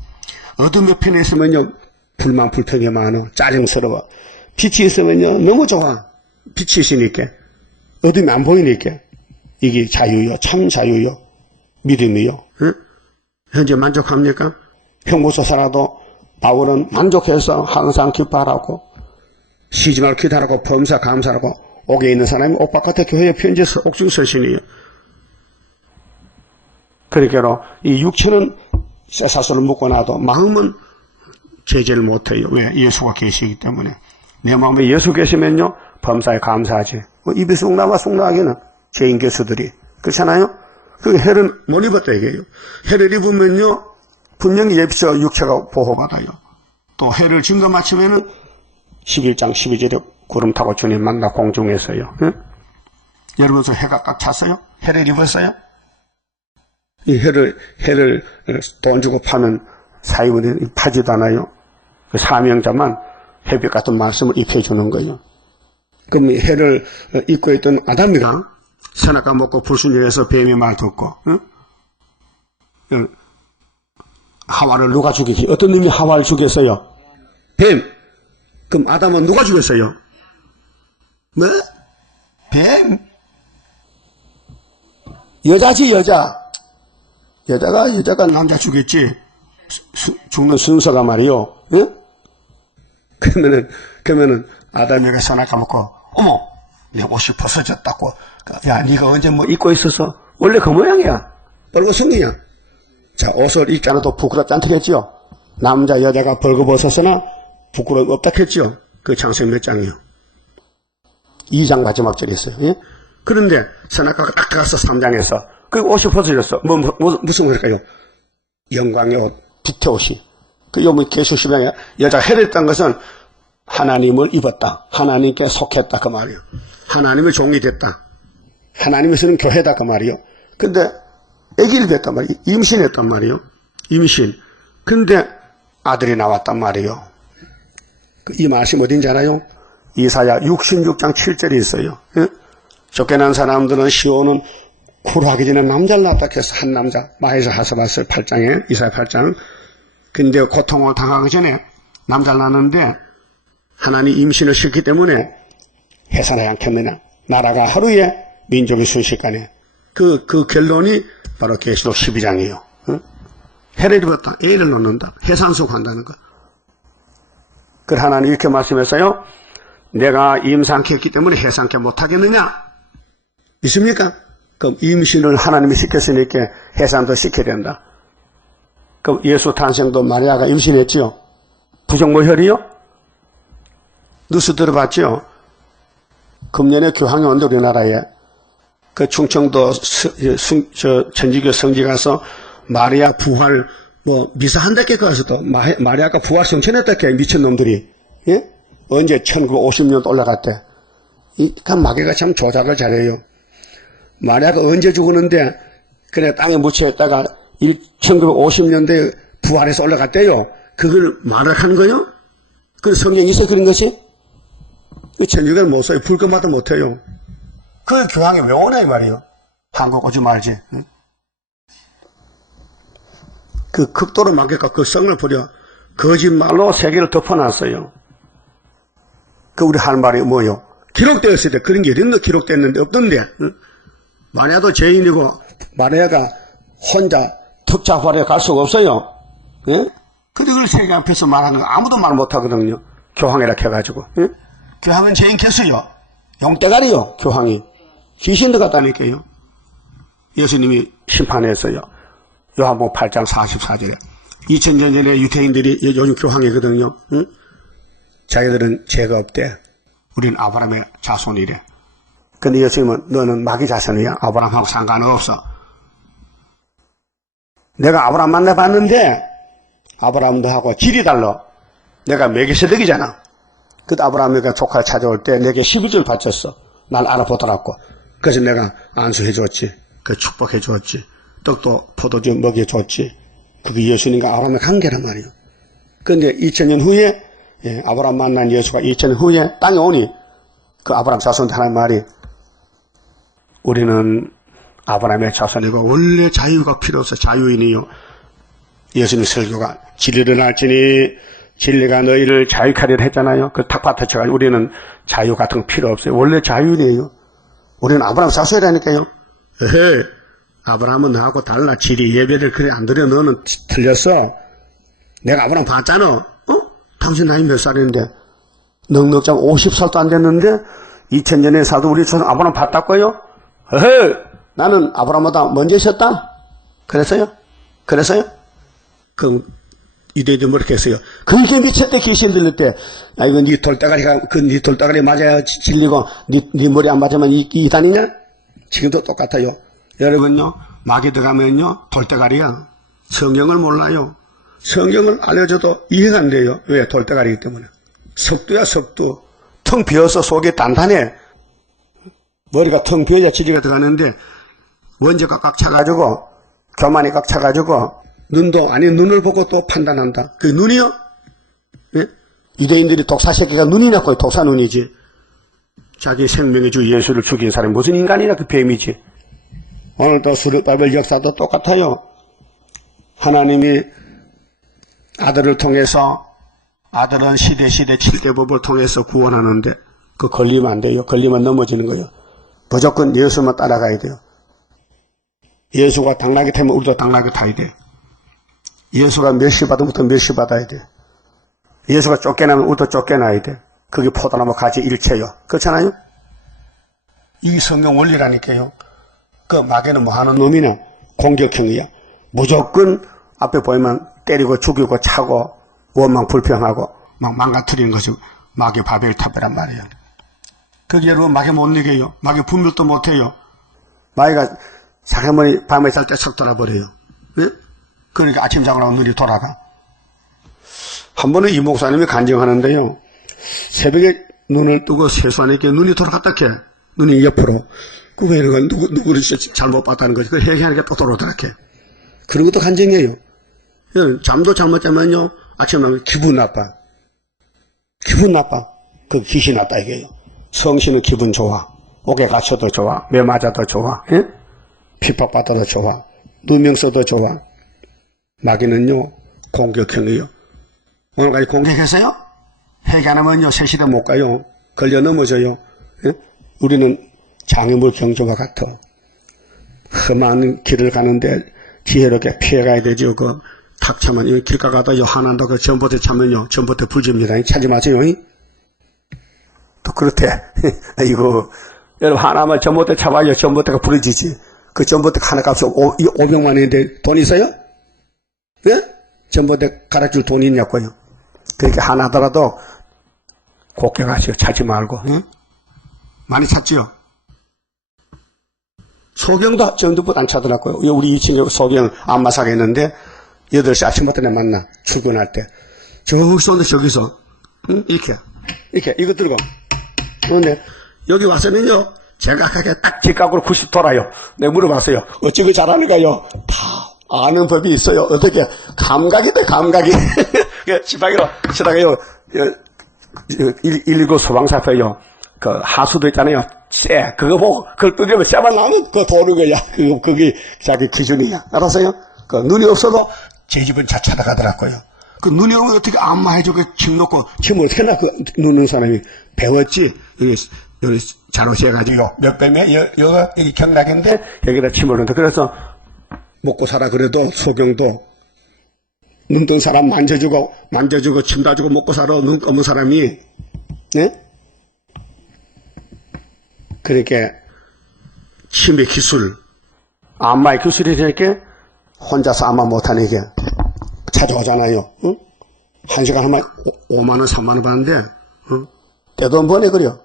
어둠의 편에 있으면요 불만 불평이 많아. 짜증스러워. 빛이 있으면요 너무 좋아. 빛이 있으니까 어둠이 안 보이니까 이게 자유요. 참 자유요. 믿음이요. 응? 현재 만족합니까? 평소에 살아도 바울은 만족해서 항상 기뻐하라고 쉬지 말고 기도하라고 범사 감사하라고 옥에 있는 사람이 옥 바깥에 교회에 편지에서 옥중 서신이에요. 그러니까 이 육체는 쇠사슬을 묶어놔도 마음은 제재를 못해요. 왜? 예수가 계시기 때문에. 내 마음에 예수 계시면요 범사에 감사하지. 입이 쑥 나와 쑥 나가기는 죄인 교수들이 그렇잖아요. 그 해를 못 입었다 이게요. 해를 입으면요 분명히 예비처 육체가 보호받아요. 또 해를 증거 마치면은 11장 12절에 구름 타고 주님 만나 공중에서요. 응? 여러분 저 해가 꽉 찼어요? 해를 입었어요? 이 해를 돈 주고 파면 사입은 파지도 않아요. 그 사명자만 햇빛 같은 말씀을 입혀주는 거예요. 그럼 해를 입고 있던 아담이가 선악과 먹고 불순종해서 뱀의 말 듣고, 응? 하와를 누가 죽이지? 어떤 놈이 하와를 죽였어요? 뱀. 그럼 아담은 누가 죽였어요? 뭐? 뱀? 여자지, 여자. 여자가 남자 죽였지. 죽는 순서가 말이요. 응? 그러면은 아담이가 선악과 먹고, 어머, 내 옷이 벗어졌다고. 야, 네가 언제 뭐 입고 있어서? 원래 그 모양이야. 벌거숭이야. 자, 옷을 입지 않아도 부끄럽지 않다겠지요? 남자, 여자가 벌거벗었으나 부끄러움 없다 했지요? 그 창세기 몇 장이요? 2장 마지막 절에 있어요. 예? 그런데 선악과가 딱 가서 3장에서 그 옷이 벗어졌어. 무슨 옷일까요? 영광의 옷, 빛의 옷이. 그 요번 계수 10장에 여자가 해를 딴 것은 하나님을 입었다. 하나님께 속했다. 그 말이요. 하나님의 종이 됐다. 하나님에서는 교회다. 그 말이요. 근데 아기를 뵀단 말이요. 임신했단 말이요. 임신. 근데 아들이 나왔단 말이요. 이 말씀 어딘지 알아요? 이사야 66장 7절에 있어요. 예? 쫓겨난 사람들은 시온은 쿨하기 전에 남자를 낳았다 해서 한 남자 마에서 하서봤어요. 8장에 이사야 8장. 근데 고통을 당하기 전에 남자를 낳았는데 하나님 임신을 시켰기 때문에 해산하지 않겠느냐. 나라가 하루에 민족이 순식간에. 그 결론이 바로 계시록 12장이에요. 응? 해를 입었다. 애를 놓는다. 해산속한다는 거. 그 하나님 이렇게 말씀했어요. 내가 임산케 했기 때문에 해산케 못하겠느냐? 있습니까? 그럼 임신을 하나님이 시켰으니까 해산도 시켜야 된다. 그럼 예수 탄생도 마리아가 임신했지요? 부정모혈이요? 뉴스 들어봤죠? 금년에 교황이 온다 우리나라에. 그 충청도 천주교 성지 가서 마리아 부활 미사 한다께 가서도 마리아가 부활 성천했다께 미친놈들이. 예? 언제 1950년도 올라갔대. 그 마귀가 참 조작을 잘해요. 마리아가 언제 죽었는데 그냥 땅에 묻혀있다가 1950년대에 부활해서 올라갔대요. 그걸 말을 하는 거요? 그 성경이 있어 그런 것이? 그 천주교는 못 써요. 불금마다 못해요. 그 교황이 왜 오나 이 말이에요. 한국 오지 말지. 응? 그 극도로 마귀가 그 성을 부려 거짓말로 세계를 덮어놨어요. 그 우리 할 말이 뭐요? 기록되어 있을 때 그런 게 어딨노? 기록됐는데 없던데. 응? 마리아도 죄인이고 마리아가 혼자 특자화에 갈 수가 없어요. 예? 근데 그걸 세계 앞에서 말하는 거 아무도 말 못하거든요. 교황이라 해가지고. 예? 교황은 죄인 개수요. 용대가리요. 교황이. 귀신들 같다니까요. 예수님이 심판했어요. 요한복음 8장 44절에 2000년 전에 유태인들이 요즘 교황이거든요. 응? 자기들은 죄가 없대. 우린 아브라함의 자손이래. 근데 예수님은 너는 마귀 자손이야. 아브라함하고 상관없어. 내가 아브라함 만나봤는데 아브라함도 하고 질이 달라. 내가 멜기세덱이잖아. 그때 아브라함이가 조카를 찾아올 때 내게 12절 바쳤어. 날 알아보더라고. 그래서 내가 안수해줬지. 그 축복해줬지. 떡도 포도주 먹여줬지. 그게 예수님과 아브라함의 관계란 말이에요. 그런데 2000년 후에 아브라함 만난 예수가 2000년 후에 땅에 오니 그 아브라함 자손한테 하는 말이 우리는 아브라함의 자손이고 원래 자유가 필요 없어. 자유인이요. 예수님 설교가 진리를 알지니 진리가 너희를 자유케 하리라 했잖아요. 그 탁밭에 쳐가지고 우리는 자유 같은 거 필요 없어요. 원래 자유인이에요. 우리는 아브라함 자손이라니까요. 에헤, 아브라함은 나하고 달라. 지리 예배를 그래 안 드려. 너는 틀렸어. 내가 아브라함 봤잖아. 어? 당신 나이 몇 살인데? 넉넉장 50살도 안 됐는데 2000년에 사도 우리 조상 아브라함 봤다고요? 에헤, 나는 아브라함보다 먼저 있었다. 그랬어요? 그럼 이들이 뭐렇게 했어요? 그게 미쳤대. 귀신 들릴 때. 아, 이거 네 돌다가리가 네 돌다가리 맞아야 질리고 네 머리 안 맞으면 이단이냐? 지금도 똑같아요. 여러분요, 마귀 들어가면요 돌다가리야. 성경을 몰라요. 성경을 알려줘도 이해가 안 돼요. 왜? 돌대가리이기 때문에. 석두야 석두. 텅 비어서 속이 단단해. 머리가 텅 비어야 진리가 들어가는데 원죄가 꽉 차가지고 교만이 꽉 차가지고 눈도 아니 눈을 보고 또 판단한다. 그게 눈이요? 예? 유대인들이 독사새끼가 눈이냐고 독사 눈이지. 자기 생명의 주 예수를 죽인 사람이 무슨 인간이냐 그 뱀이지. 오늘도 수르바벨 역사도 똑같아요. 하나님이 아들을 통해서 아들은 시대 7대 법을 통해서 구원하는데 그 걸리면 안 돼요. 걸리면 넘어지는 거예요. 무조건 예수만 따라가야 돼요. 예수가 당나귀 타면 우리도 당나귀 타야 돼. 예수가 멸시받으면 부터 멸시받아야 돼. 예수가 쫓겨나면 우리도 쫓겨나야 돼. 그게 포도나무 가지 일체요. 그렇잖아요? 이 성경 원리라니까요. 그 마귀는 뭐 하는 놈이냐? 공격형이야. 무조건 앞에 보이면 때리고 죽이고 차고 원망 불평하고 막 망가뜨리는 것이 마귀 바벨탑이란 말이에요. 거기 여러분 마귀 못 이겨요. 마귀 분별도 못해요. 마귀가 사람이 밤에 잘 때 석 돌아버려요. 네? 그러니까 아침 자고 나면 눈이 돌아가. 한 번은 이 목사님이 간증하는데요. 새벽에 눈을 뜨고 세수하니까 눈이 돌아갔다 캐. 눈이 옆으로. 그 왜 이러고 누구를 잘못 봤다는 거지. 그걸 회개하니까 또 돌아오더라 캐. 그런 것도 간증이에요. 잠도 잘못 자면요. 아침에 하면 기분 나빠. 기분 나빠. 그 귀신 났다 이게요. 성신은 기분 좋아. 옥에 갇혀도 좋아. 매 맞아도 좋아. 예? 핍박받아도 좋아. 누명 써도 좋아. 마귀는요. 공격형이에요. 오늘까지 공격했어요? 회개 안 하면요. 3시대 못 가요. 걸려 넘어져요. 예? 우리는 장애물 경주와 같아. 험한 길을 가는데 지혜롭게 피해가야 되죠. 그 탁 차면 길가 가다 한한도 그 전봇대 차면요. 전봇대 불집니다. 차지 마세요. 또 그렇대. 이거 여러분 하나만 전봇대 차봐요. 전봇대가 부러지지. 그 전봇대 하나 값이 500만 원인데 돈 있어요? 예? 전봇대 갈아줄 돈이 있냐고요. 그렇게 하나 하더라도 곱게 가시오. 차지 말고. 예? 많이 찼지요? 소경도 전두부터 안 차더라고요. 우리 2층에 소경 안마사가 있는데 8시 아침부터 내 만나. 출근할 때. 저기서 응? 이렇게 이거 들고. 그런데 여기 와서는요. 정확하게 딱 직각으로 90 돌아요. 내가 물어봤어요. 어찌 잘하는가요? 다 아는 법이 있어요. 어떻게 감각이 돼 감각이. 지팡이로 치다가요. 119 소방차 앞에요. 그 하수도 있잖아요. 쇠 그거 보고 그걸 뜯으면 쇠만 나오면 그거 도는 거야. 그게 자기 기준이야. 알았어요? 그 눈이 없어도 제 집은 잘 찾아가더라고요. 그 눈이 오면 어떻게 안마해주고 침 놓고 침을 어떻게 나 그 누는 사람이 배웠지. 여기 자로시해가지고 몇 배면 여기 경락인데 여기다 침을 넣는다. 그래서 먹고 살아 그래도 소경도 눈 뜬 사람 만져주고 침 놔주고 먹고 살아. 눈 감은 사람이 네? 그렇게 침의 기술 안마의 기술이 이렇게 혼자서 안마 못하는 게 찾아오잖아요. 응? 1시간 하면 5만원 3만원 받는데 응? 떼돈 버네 그려.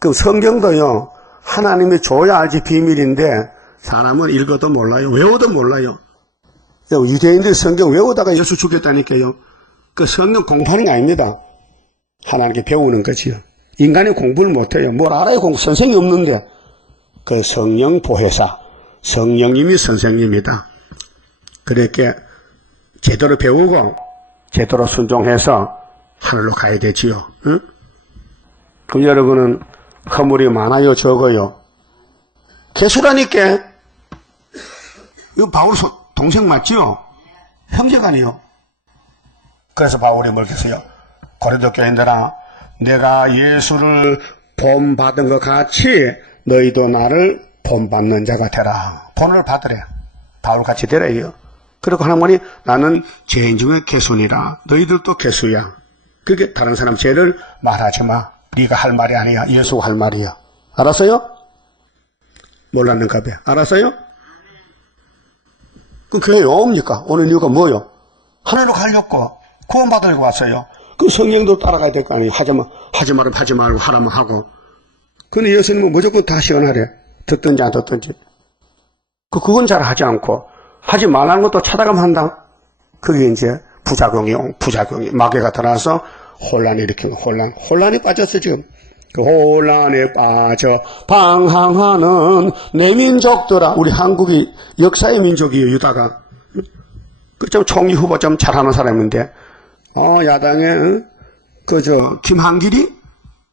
그 성경도요 하나님이 줘야 알지 비밀인데 사람은 읽어도 몰라요. 외워도 몰라요. 유대인들이 성경 외우다가 예수 죽였다니까요. 그 성경 공부하는 게 아닙니다. 하나님께 배우는 거지요. 인간이 공부를 못해요. 뭘 알아요? 선생이 없는데. 그 성령 보혜사, 성령님이 선생님이다. 그렇게 제대로 배우고 제대로 순종해서 하늘로 가야 되지요. 응? 그럼 여러분은 허물이 많아요? 적어요? 개수라니까. 이거 바울 동생 맞죠? 형제간이요. 그래서 바울이 뭘 했어요? 고린도 교인들아 내가 예수를 본받은 것 같이 너희도 나를 본받는 자가 되라. 본을 받으래. 바울같이 되래요. 그리고 하나님이 나는 죄인 중에 개수니라. 너희들도 개수야. 그게 다른 사람 죄를 말하지 마. 네가 할 말이 아니야. 예수가 할 말이야. 알았어요? 몰랐는가 봐. 알았어요? 그 교회 왜 옵니까? 오는 이유가 뭐요? 하늘로 가려고 구원받으려고 왔어요. 그 성령도 따라가야 될 거 아니에요. 하지 말면 하지 말고 하라면 하고. 근데 예수님은 무조건 다 시원하래. 듣든지 안 듣든지. 그건 잘 하지 않고 하지 말라는 것도 찾아가면 한다. 그게 이제 부작용이 마귀가 들어와서 혼란이 일으키는 혼란이 빠졌어 지금. 그 혼란에 빠져 방황하는 내 민족들아. 우리 한국이 역사의 민족이에요. 유다가 좀 총리 후보 좀 잘하는 사람인데 야당에 김한길이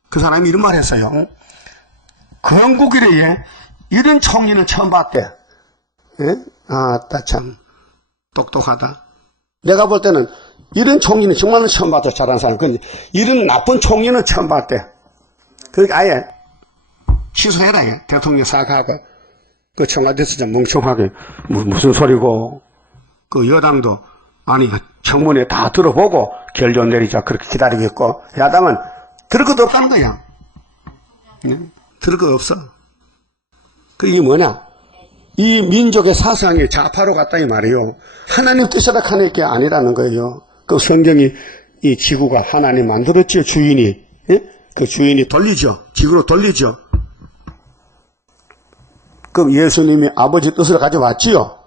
그 사람이 이런 말 했어요. 건국 이래에 이런 총리는 처음 봤대. 예? 참 똑똑하다. 내가 볼 때는 이런 총리는 정말로 처음 봤다. 잘하는 사람. 근데 이런 나쁜 총리는 처음 봤대. 그러니까 아예 취소해라. 대통령 사과하고 그 청와대에서 좀 멍청하게 무슨 소리고 그 여당도 아니 청문회 다 들어보고 결론 내리자 그렇게 기다리고 있고 야당은 들을 것도 없다는 거야. 들을 것 없어. 그게 뭐냐? 이 민족의 사상이 좌파로 갔다 이 말이에요. 하나님 뜻이라 하는 게 아니라는 거예요. 그 성경이 이 지구가 하나님 만들었지요. 주인이. 예? 그 주인이 돌리죠. 지구로 돌리죠. 그럼 예수님이 아버지 뜻을 가져왔지요.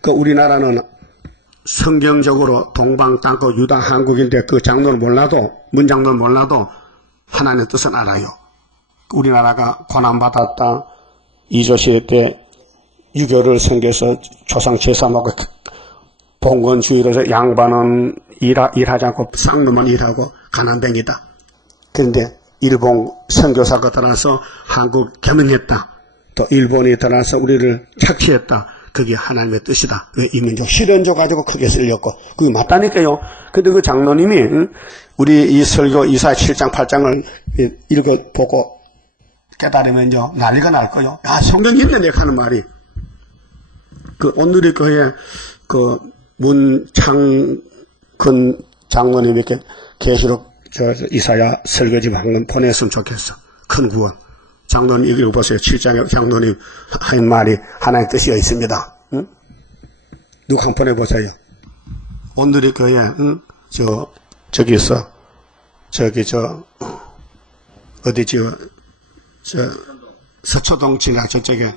그 우리나라는 성경적으로 동방 땅끝 유다 한국인데 그 장로는 몰라도 문장로는 몰라도 하나님의 뜻은 알아요. 우리나라가 고난받았다. 이조시대 때 유교를 섬겨서 조상 제사하고 봉건주의로 양반은 일하지 않고 쌍놈만 일하고 가난뱅이다. 그런데 일본 선교사가 따라서 한국 개명했다. 또 일본이 따라서 우리를 착취했다. 그게 하나님의 뜻이다. 왜 이민족 실현조 가지고 크게 쓸렸고 그게 맞다니까요. 근데 그 장로님이 우리 이 설교 이사야 7장 8장을 읽어보고 깨달으면요 난리가 날 거요. 야 성경이 있네 내가 하는 말이. 그 오늘의 교회 그 문창근 장로님에게 계시록 이사야 설교집 한번 보냈으면 좋겠어. 큰 구원. 장로님 읽어보세요. 7장에 장로님 한 말이 하나의 뜻이 있습니다. 응? 누구 한 번 보내보세요. 오늘의 교회 저기 있어. 어디지? 서초동 지나 저쪽에.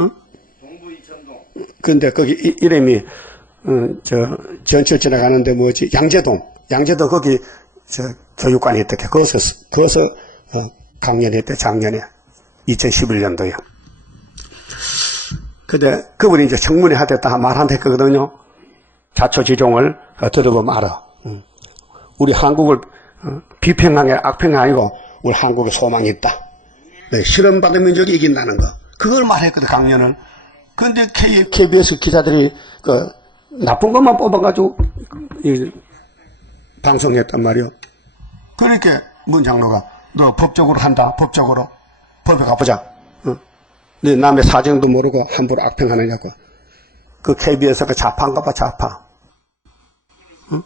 응? 동부 이천동. 근데 거기 이름이 전철 지나가는데 뭐지? 양재도 거기 교육관이 있대. 거기서 강연했대. 작년에 2011년도에. 근데 그분이 이제 청문회 하겠다 말한다 했거든요. 자초지종을 들어보면 알아. 우리 한국을 비평한 게 악평이 아니고 우리 한국에 소망이 있다. 네, 실험받은 민족이 이긴다는 거. 그걸 말했거든 강연을. 근데 KBS 기자들이 그 나쁜 것만 뽑아가지고 방송했단 말이요. 그러니까 문 장로가 너 법적으로 한다. 법적으로. 법에 가보자. 네 남의 사정도 모르고 함부로 악평하느냐고. 그 KBS가 좌파인가 봐. 좌파. 응?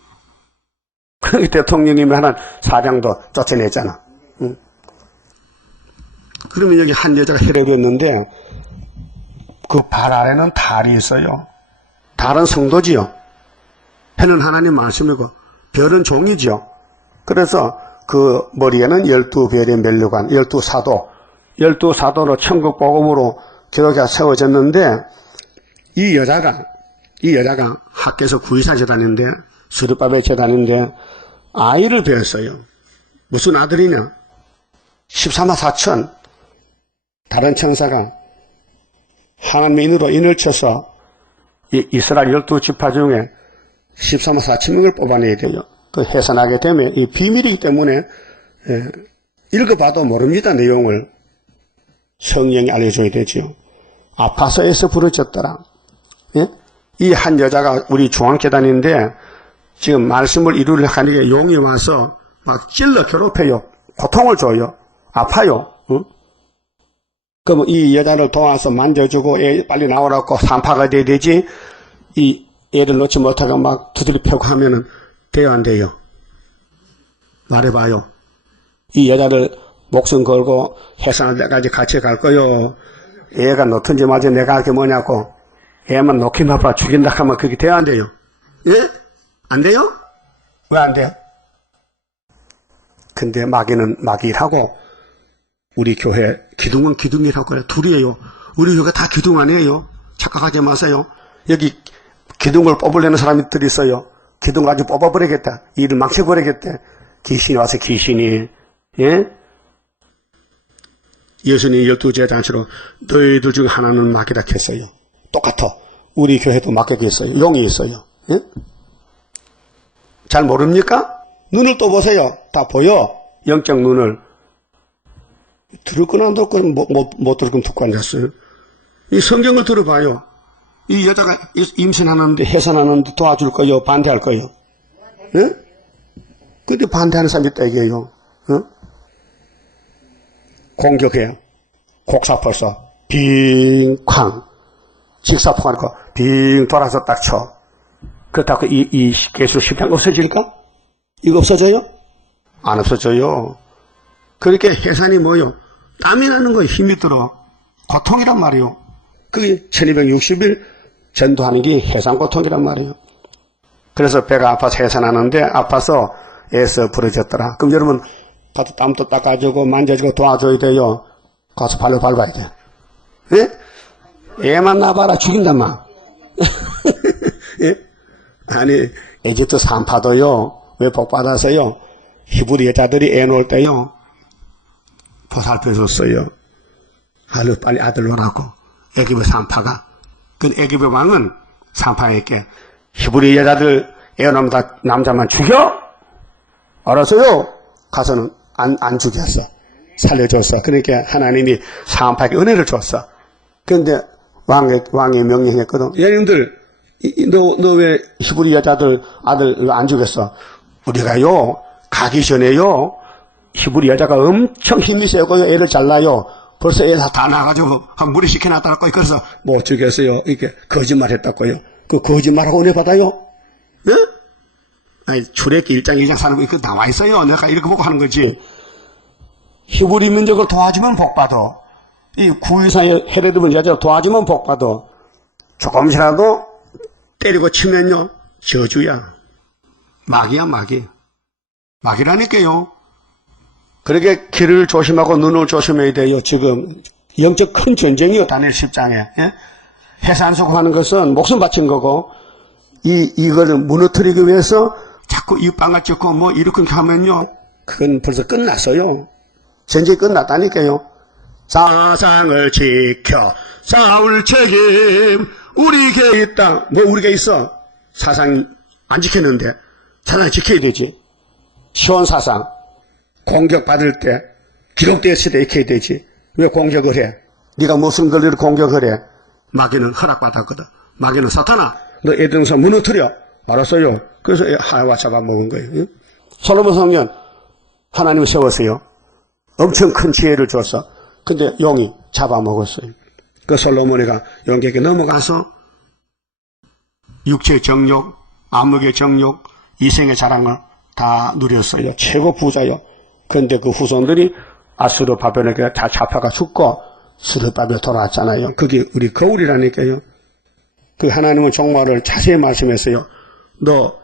그 대통령님이 하는 사장도 쫓아냈잖아. 응? 그러면 여기 한 여자가 해례였는데 그 발 아래는 달이 있어요. 달은 성도지요. 해는 하나님 말씀이고 별은 종이지요. 그래서 그 머리에는 12별의 멸류관, 12사도, 12사도로 천국 복음으로 기독교가 세워졌는데 이 여자가 학교에서 구의사제 다니는데 수르바베제 다니는데 아이를 배웠어요. 무슨 아들이냐? 13만 4천 다른 천사가 하나님의 인으로 인을 쳐서 이스라엘 12지파 중에 14만 4천 명을 뽑아내야 돼요. 그 해산하게 되면 이 비밀이기 때문에 읽어봐도 모릅니다. 내용을. 성령이 알려줘야 되죠. 아파서에서 부르짖더라. 예? 이 한 여자가 우리 중앙재단인데 지금 말씀을 이루려 하니까 용이 와서 막 찔러 괴롭혀요. 고통을 줘요. 아파요. 응? 그럼 이 여자를 도와서 만져주고 애 빨리 나오라고 산파가 돼야 되지. 이 애를 놓지 못하고 막 두드려 펴고 하면은 돼요, 안 돼요? 말해봐요. 이 여자를 목숨 걸고 해산할 때까지 같이 갈 거요. 애가 놓든지 마지 내가 할 게 뭐냐고. 애만 놓기만 봐 죽인다 하면 그게 돼요, 안 돼요? 예? 안 돼요? 왜 안 돼요? 근데 마귀는 마귀라고 우리 교회 기둥은 기둥이라고 그래. 둘이에요. 우리 교회 다 기둥 아니에요. 착각하지 마세요. 여기 기둥을 뽑으려는 사람들이 있어요. 기둥 가지고 뽑아버리겠다. 일을 망쳐버리겠다. 귀신이 와서 귀신이, 예? 예수님 12제자처럼 너희들 중 하나는 마귀라 했어요. 똑같아. 우리 교회도 마귀가 있어요. 용이 있어요. 예? 잘 모릅니까? 눈을 또 보세요. 다 보여. 영적 눈을. 들을 거나 안 들을 거나 못 들을 거면 듣고 앉았어요. 이 성경을 들어봐요. 이 여자가 임신하는데 해산하는데 도와줄 거요? 반대할 거요? 예? 근데 반대하는 사람이 있다 이게요. 어? 공격해요. 곡사포 써. 빙쾅. 직사포 하니까 빙 돌아서 딱 쳐. 그렇다고 이 개수 십향 없어질까? 이거 없어져요? 안 없어져요. 그렇게 해산이 뭐요? 땀이 나는 거에 힘이 들어. 고통이란 말이요. 그게 1260일 전도하는 게 해산 고통이란 말이에요. 그래서 배가 아파서 해산하는데 아파서 애써 부러졌더라. 그럼 여러분 가서 땀도 닦아주고 만져주고 도와줘야 돼요. 가서 발로 밟아야 돼. 예? 애만 나봐라 죽인단 말. 예? 아니 에집트 산파도요. 왜 복받아서요? 히브리 여자들이 애 놓을 때요. 보살펴줬어요. 빨리 아들 놓으라고. 애굽의 산파가. 그 애굽의 왕은 산파에게 히브리 여자들 애 놓으면 다 남자만 죽여? 알았어요? 가서는 안 죽였어. 살려줬어. 그러니까 하나님이 산파에게 은혜를 줬어. 그런데 왕이 명령했거든. 얘님들 너 왜 히브리 여자들 아들 안 죽였어? 우리가요 가기 전에요 히브리 여자가 엄청 힘이 세고요 애를 잘 낳아요. 벌써 애 다 나가지고 한 무리 시켜놨다고요. 그래서 못 죽였어요. 이렇게 거짓말했다고요. 그 거짓말하고 은혜 받아요? 예? 아니 출애기 1장 2장 사는 거 이거 나와 있어요. 내가 이렇게 보고 하는 거지. 히브리 민족을 도와주면 복 받아. 이 구유사의 헤로드 여자를 도와주면 복 받아. 조금이라도 때리고 치면요 저주야. 마귀야 마귀. 마귀라니까요. 그렇게 귀를 조심하고 눈을 조심해야 돼요. 지금 영적 큰 전쟁이요. 다니엘 10장에. 예? 해산수고하는 것은 목숨 바친 거고 이거를 무너뜨리기 위해서 자꾸 이웃방아 찍고 뭐 이렇게 하면요. 그건 벌써 끝났어요. 전쟁이 끝났다니까요. 사상을 지켜 싸울 책임 우리에게 있다. 뭐 우리가 있어? 사상 안 지켰는데 사상 지켜야 되지. 시온사상 공격받을 때 기록되어 있을 때 지켜야 되지. 왜 공격을 해? 네가 무슨 권리로 공격을 해? 마귀는 허락받았거든. 마귀는 사탄아 너 에덴에서 무너뜨려. 알았어요. 그래서 하와 잡아먹은 거예요. 솔로몬 성전 하나님을 세웠어요. 엄청 큰 지혜를 줬어. 근데 용이 잡아먹었어요. 그 솔로몬이가 용에게 넘어가서 육체의 정욕, 암흑의 정욕, 이생의 자랑을 다 누렸어요. 최고 부자요. 그런데 그 후손들이 아수르 바벨론에게 다 잡혀가 죽고 수르바벨 돌아왔잖아요. 그게 우리 거울이라니까요. 그 하나님은 종말을 자세히 말씀했어요. 너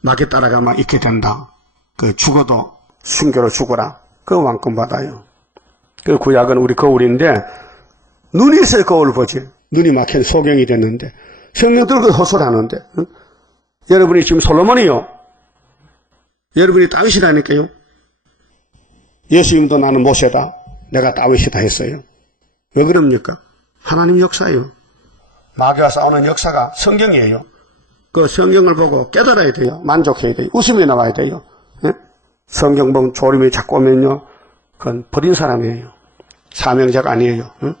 마귀 따라가면 있게 된다. 그 죽어도 순교로 죽어라. 그 왕권 받아요. 그 구약은 우리 거울인데 눈이 있어야 거울을 보지. 눈이 막힌 소경이 됐는데 성령 들고 헛소리하는데 응? 여러분이 지금 솔로몬이요. 여러분이 다윗이라니까요. 예수님도 나는 모세다. 내가 다윗이다 했어요. 왜 그럽니까? 하나님 역사예요. 마귀와 싸우는 역사가 성경이에요. 그 성경을 보고 깨달아야 돼요. 만족해야 돼요. 웃음이 나와야 돼요. 예? 성경 보면 졸음이 자꾸 오면요. 그건 버린 사람이에요. 사명자가 아니에요. 응?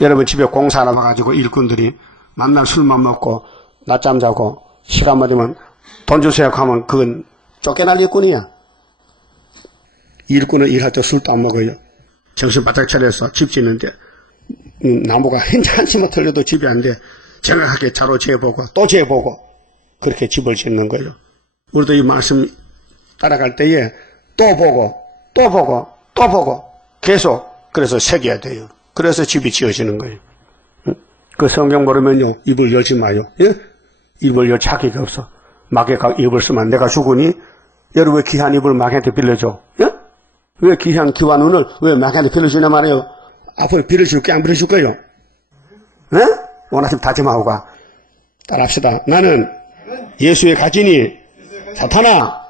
여러분 집에 공사하러 와가지고 일꾼들이 만날 술만 먹고 낮잠 자고 시간만 되면 돈 주세요 하면 그건 쫓겨날 일꾼이야. 일꾼은 일할 때 술도 안 먹어요. 정신 바짝 차려서 집 짓는데 나무가 한치만 틀려도 집이 안 돼. 정확하게 자로 재보고 또 재보고 그렇게 집을 짓는 거예요. 우리도 이 말씀 따라갈 때에 또 보고 또 보고 또 보고 계속 그래서 새겨야 돼요. 그래서 집이 지어지는 거예요. 그 성경 모르면요 입을 열지 마요. 예? 입을 열 자기가 없어. 마귀가 입을 쓰면 내가 죽으니 여러분 왜 귀한 입을 마귀한테 빌려줘? 예? 왜 귀한 귀한 눈을 왜 마귀한테 빌려주냐 말이에요. 앞으로 빌려줄게 안 빌려줄 거예요? 예? 원하시면 다짐하고 가. 따라합시다. 나는 예수의 가지니 사탄아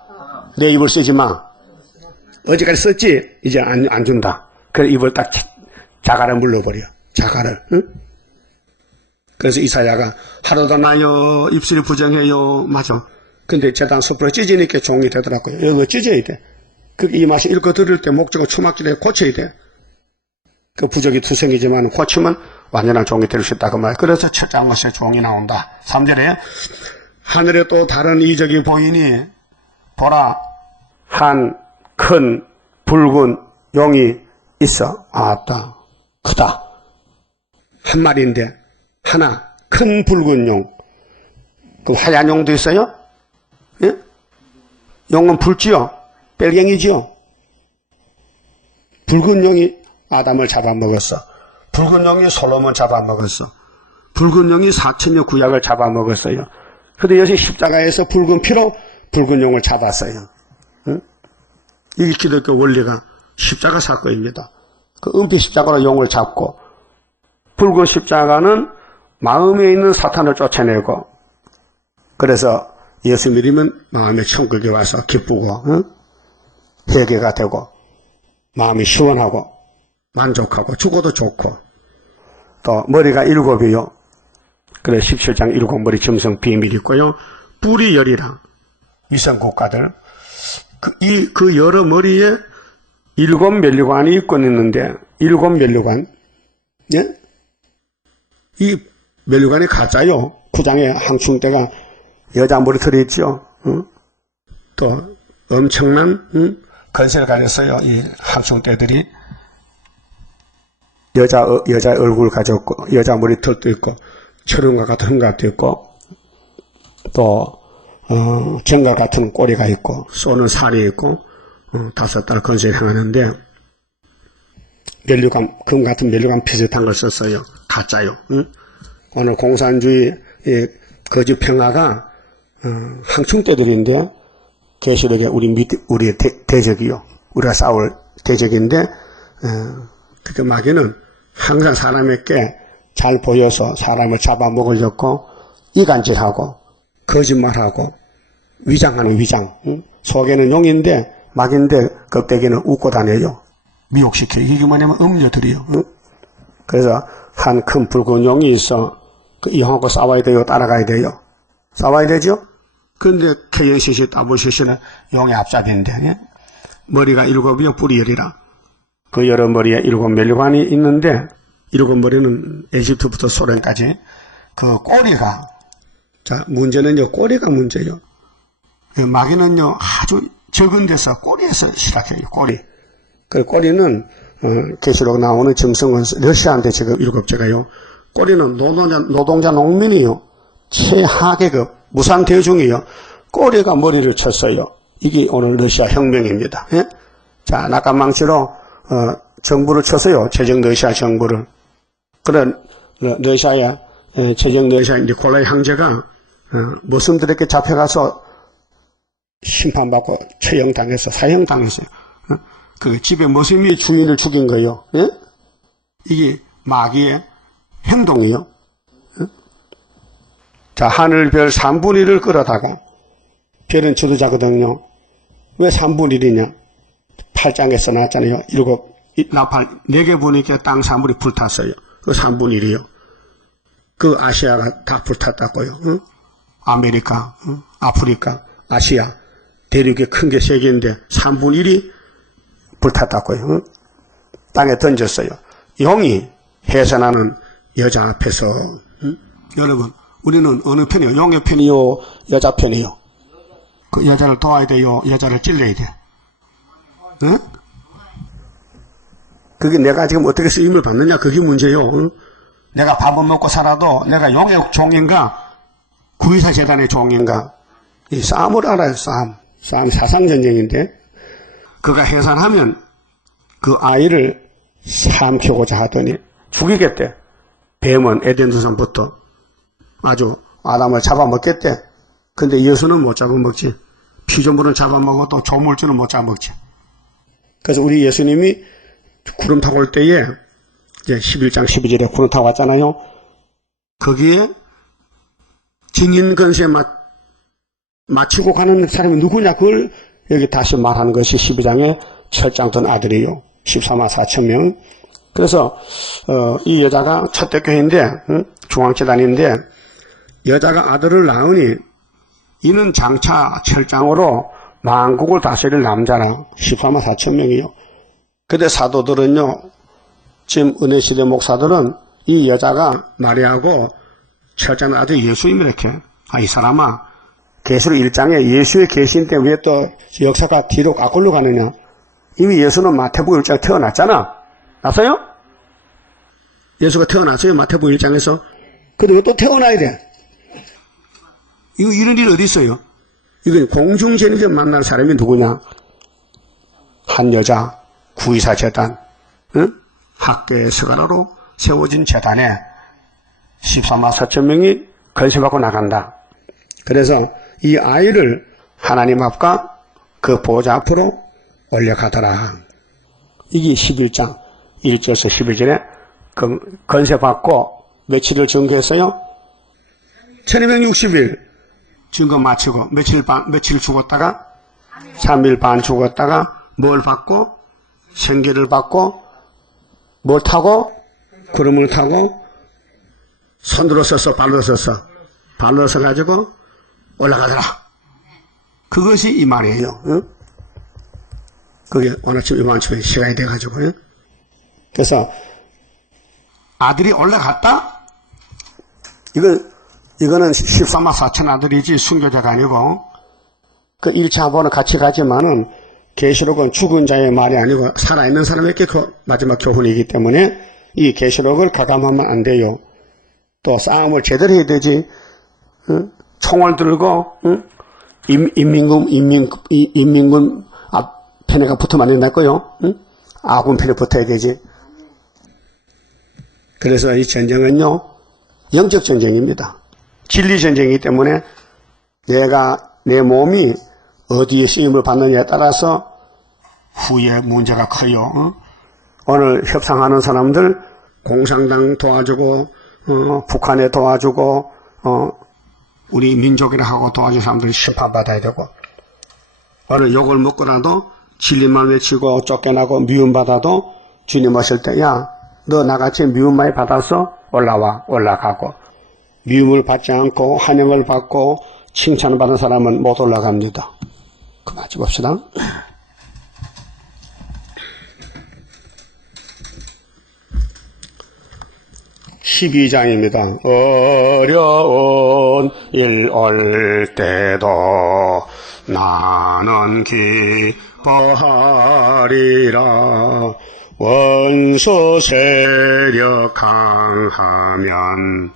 내 입을 쓰지 마. 어제까지 썼지? 이제 안 준다. 그래 입을 딱 자갈을 물러버려. 자갈을. 응? 그래서 이사야가 하루도 나요 입술이 부정해요. 맞아. 근데 재단 숯불에 찢으니까 종이 되더라고요. 여기 찢어야 돼. 그게 이 맛이 읽고 들을 때 목적어 초막질에 고쳐야 돼. 그 부적이 투성이지만 고치면 완전한 종이 될 수 있다 그 말. 그래서 철저한 것에 종이 나온다. 3절에 하늘에 또 다른 이적이 보이니 보라 한 큰 붉은 용이 있어. 아따 크다. 한 마리인데 하나 큰 붉은 용. 그 하얀 용도 있어요? 예? 용은 붉지요? 빨갱이지요? 붉은 용이 아담을 잡아먹었어. 붉은 용이 솔로몬 잡아먹었어. 붉은 용이 4천여 구약을 잡아먹었어요. 그런데 여기 십자가에서 붉은 피로 붉은 용을 잡았어요. 응? 이게 기독교 원리가 십자가 사건입니다. 그 은피 십자가로 용을 잡고 붉은 십자가는 마음에 있는 사탄을 쫓아내고 그래서 예수 믿으면 마음의 천국에 와서 기쁘고 응? 회개가 되고 마음이 시원하고 만족하고 죽어도 좋고 또 머리가 7이요. 그래 17장 7머리 짐승 비밀이 있고요. 뿔이 열이라 위성국가들 그 여러 머리에 7 면류관이 있고 있는데 7 면류관 예? 이 면류관이 가짜요. 구장에 항충대가 여자 머리털이 있죠. 응? 또 엄청난 건세를 가졌어요. 이 항충대들이 여자 얼굴 가졌고 여자 머리털도 있고 철음과 같은 흠각도 있고 또 정갈 같은 꼬리가 있고 쏘는 살이 있고 5달 건세를 행하는데 면류관 금 같은 면류관 비슷한 걸 썼어요. 가짜요. 응? 오늘 공산주의 거짓 평화가 항충대들인데 계시록에 우리의 대적이요. 우리가 싸울 대적인데 그 마귀는 항상 사람에게 잘 보여서 사람을 잡아먹으려고 이간질하고 거짓말하고 위장하는 위장. 응? 속에는 용인데 마귀인데 껍데기는 웃고 다녀요. 미혹시켜요. 이게 뭐냐면 음료들이요. 응? 그래서 한 큰 붉은 용이 있어. 그 이용하고 싸워야 돼요? 따라가야 돼요? 싸워야 되죠? 근데 KNCC, WCC는 용의 앞잡이인데 예? 머리가 7이요. 뿔이 10이라. 그 여러 머리에 7 면류관이 있는데 7 머리는 에집트부터 소련까지 그 꼬리가 자 문제는요. 꼬리가 문제요. 마귀는요. 아주 적은 데서 꼬리에서 시작해요. 꼬리. 그 꼬리는 계시록 나오는 짐승은 러시아한테 지금 7개가요. 꼬리는 노동자 농민이요. 최하계급 무산대중이요. 꼬리가 머리를 쳤어요. 이게 오늘 러시아 혁명입니다. 예? 자 낙관망치로 정부를 쳤어요. 최적 러시아 정부를. 그런 러시아의 최적 러시아 니콜라이 황제가 모슬림들에게 잡혀가서 심판받고 처형당해서 사형당했어요. 그 집에 모슬림이 주인을 죽인 거예요. 예? 이게 마귀의 행동이에요. 예? 자 하늘별 3분의 1을 끌어다가 별은 지도자거든요. 왜 3분의 1이냐? 8장에 써놨잖아요. 나팔 4개 보니까 땅 3분이 불탔어요. 그 3분의 1이요. 그 아시아가 다 불탔다고요. 응? 아메리카, 응? 아프리카, 아시아 대륙이 큰 게 3개인데 3분의 1이 불탔다고요. 응? 땅에 던졌어요. 용이 해산하는 여자 앞에서 응? 여러분 우리는 어느 편이요? 용의 편이요? 여자 편이요? 그 여자를 도와야 돼요? 여자를 찔러야 돼? 응? 그게 내가 지금 어떻게 쓰임을 받느냐 그게 문제요. 응? 내가 밥은 먹고 살아도 내가 용의 종인가 구이사 재단의 종인가 이 싸움을 알아요. 싸움 사상전쟁인데 그가 해산하면 그 아이를 삼키고자 하더니 죽이겠대. 뱀은 에덴 동산부터 아주 아담을 잡아먹겠대. 근데 예수는 못 잡아먹지. 피조물은 잡아먹어도 조물주는 못 잡아먹지. 그래서 우리 예수님이 구름 타고 올 때에 이제 11장 12절에 구름 타고 왔잖아요. 거기에 증인 건세 마치고 가는 사람이 누구냐? 그걸 여기 다시 말하는 것이 12장에 철장던 아들이요. 14만 4천 명. 그래서 이 여자가 첫대교회인데 중앙재단인데 여자가 아들을 낳으니 이는 장차 철장으로 만국을 다스릴 남자라. 14만 4천 명이요. 근데 사도들은요, 지금 은혜시대 목사들은 이 여자가 마리아하고 철장 아들 예수님 이렇게, 이 사람아, 계시록 1장에 예수의 계시인데 왜 또 역사가 뒤로 앞으로 가느냐? 이미 예수는 마태복음 1장에 태어났잖아. 났어요? 예수가 태어났어요, 마태복음 1장에서. 근데 왜 또 태어나야 돼? 이런 일 어디 있어요? 이건 공중제니전 만날 사람이 누구냐? 한 여자, 구의사 재단, 응? 학교의 서가라로 세워진 재단에 14만 4천 명이 건세받고 나간다. 그래서 이 아이를 하나님 앞과 그 보좌 앞으로 올려가더라. 이게 11장 1절에서 11절에 건세받고 며칠을 증거했어요? 1260일 증거 마치고 며칠 죽었다가 3일 반 죽었다가 뭘 받고? 생기를 받고 뭘 타고? 구름을 타고 손으로 썼어? 발로 썼어? 발로 써가지고 올라가더라. 그것이 이 말이에요. 응? 그게 오늘 아침 이만큼에 시간이 돼가지고. 응? 그래서 아들이 올라갔다? 이거는 14만 4천 아들이지 순교자가 아니고 그 1차 번은 같이 가지만은 계시록은 죽은 자의 말이 아니고 살아있는 사람에게 마지막 교훈이기 때문에 이 계시록을 가감하면 안 돼요. 또 싸움을 제대로 해야 되지. 응? 총을 들고 응? 인민군 편에가 붙으면 안 된다고요. 응? 아군 편에 붙어야 되지. 그래서 이 전쟁은요 영적 전쟁입니다. 진리 전쟁이기 때문에 내 몸이 어디에 쓰임을 받느냐에 따라서 후에 문제가 커요. 응? 오늘 협상하는 사람들 공산당 도와주고 북한에 도와주고 우리 민족이라 하고 도와준 사람들이 심판받아야 되고 오늘 욕을 먹고라도 진리만 외치고 쫓겨나고 미움받아도 주님 오실 때 야 너 나같이 미움 많이 받아서 올라가고 미움을 받지 않고 환영을 받고 칭찬을 받은 사람은 못 올라갑니다. 그만 좀 봅시다. 12장입니다. 어려운 일 올 때도 나는 기뻐하리라. 원수 세력 강하면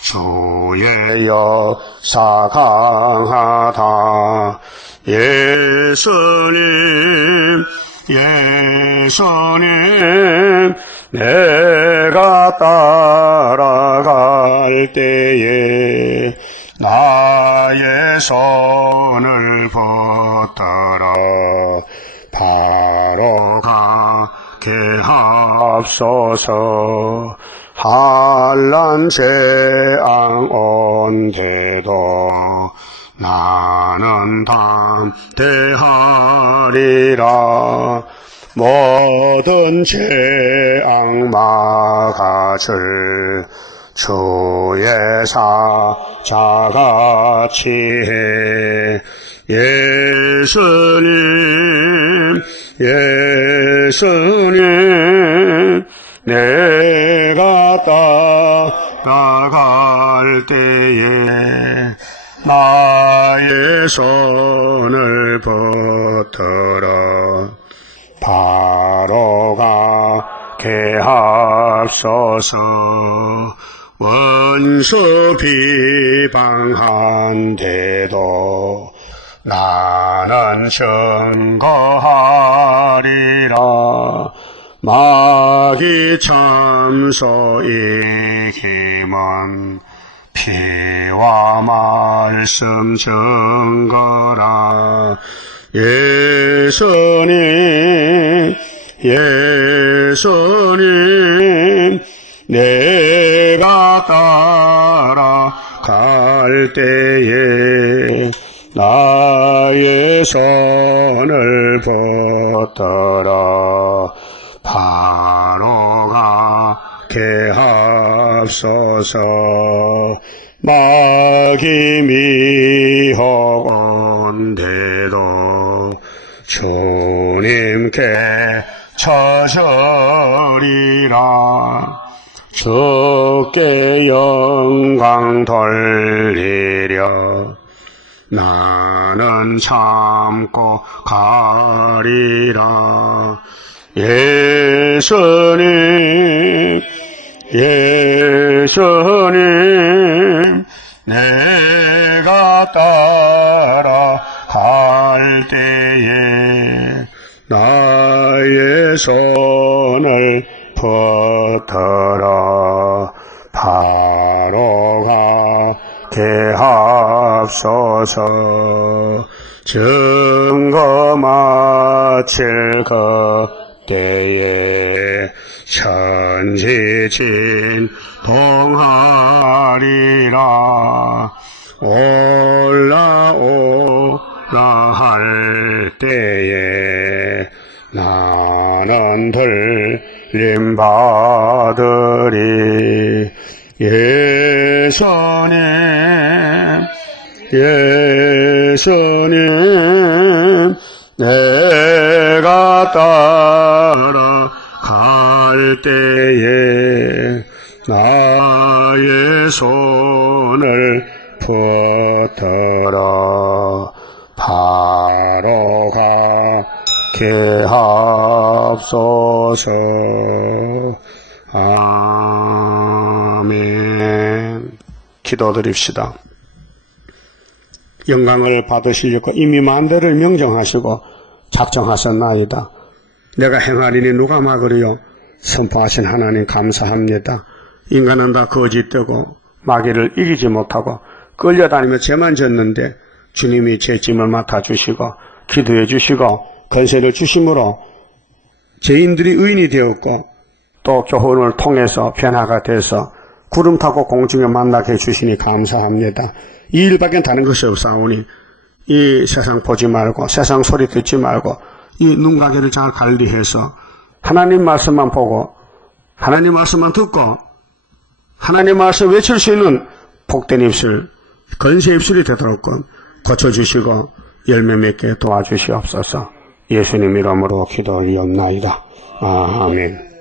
주의 역사 강하다. 예수님 내가 따라갈 때에 나의 손을 붙들어 바로 가게 하옵소서. 환난 재앙 온데도 나는 담대하리라. 모든 재앙 막아줄 주의 사자같이 해. 예수님 내가 따라갈 때에 나의 손을 붙들어 바로 가게 하옵소서. 원수 비방한데도 나는 증거하리라. 마귀 참소 이기면 피와 말씀 증거라. 예수님 내가 따라갈 갈 때에 나의 손을 붙들어 바로 가게 하옵소서. 막이 미혹온데도 주님께 처절이라. 주께 영광 돌리려 나는 참고 가리라. 예수님 예수님 내가 따라갈 때에 나의 손을 붙들어 바로 가게 하옵소서. 증거 마칠 그때에 천지진 동하리라. 올라오라 할 때에 나는 들림 받으리. 예수님 예수님 내가 따라갈 때에 나의 손을 붙들어 바로 가게 하옵소서. 아멘. 기도드립시다. 영광을 받으시려고 이미 만대를 명정하시고 작정하셨나이다. 내가 행하리니 누가 막으리요? 선포하신 하나님 감사합니다. 인간은 다 거짓되고 마귀를 이기지 못하고 끌려다니며 죄만 졌는데 주님이 제 짐을 맡아주시고 기도해 주시고 권세를 주심으로 죄인들이 의인이 되었고 또 교훈을 통해서 변화가 돼서 구름 타고 공중에 만나게 해주시니 감사합니다. 이 일밖에 다른 것이 없사오니 이 세상 보지 말고 세상 소리 듣지 말고 이 눈가게를 잘 관리해서 하나님 말씀만 보고 하나님 말씀만 듣고 하나님 말씀 외칠 수 있는 복된 입술, 건세 입술이 되도록 고쳐주시고 열매 맺게 도와주시옵소서. 예수님 이름으로 기도하옵나이다. 아멘.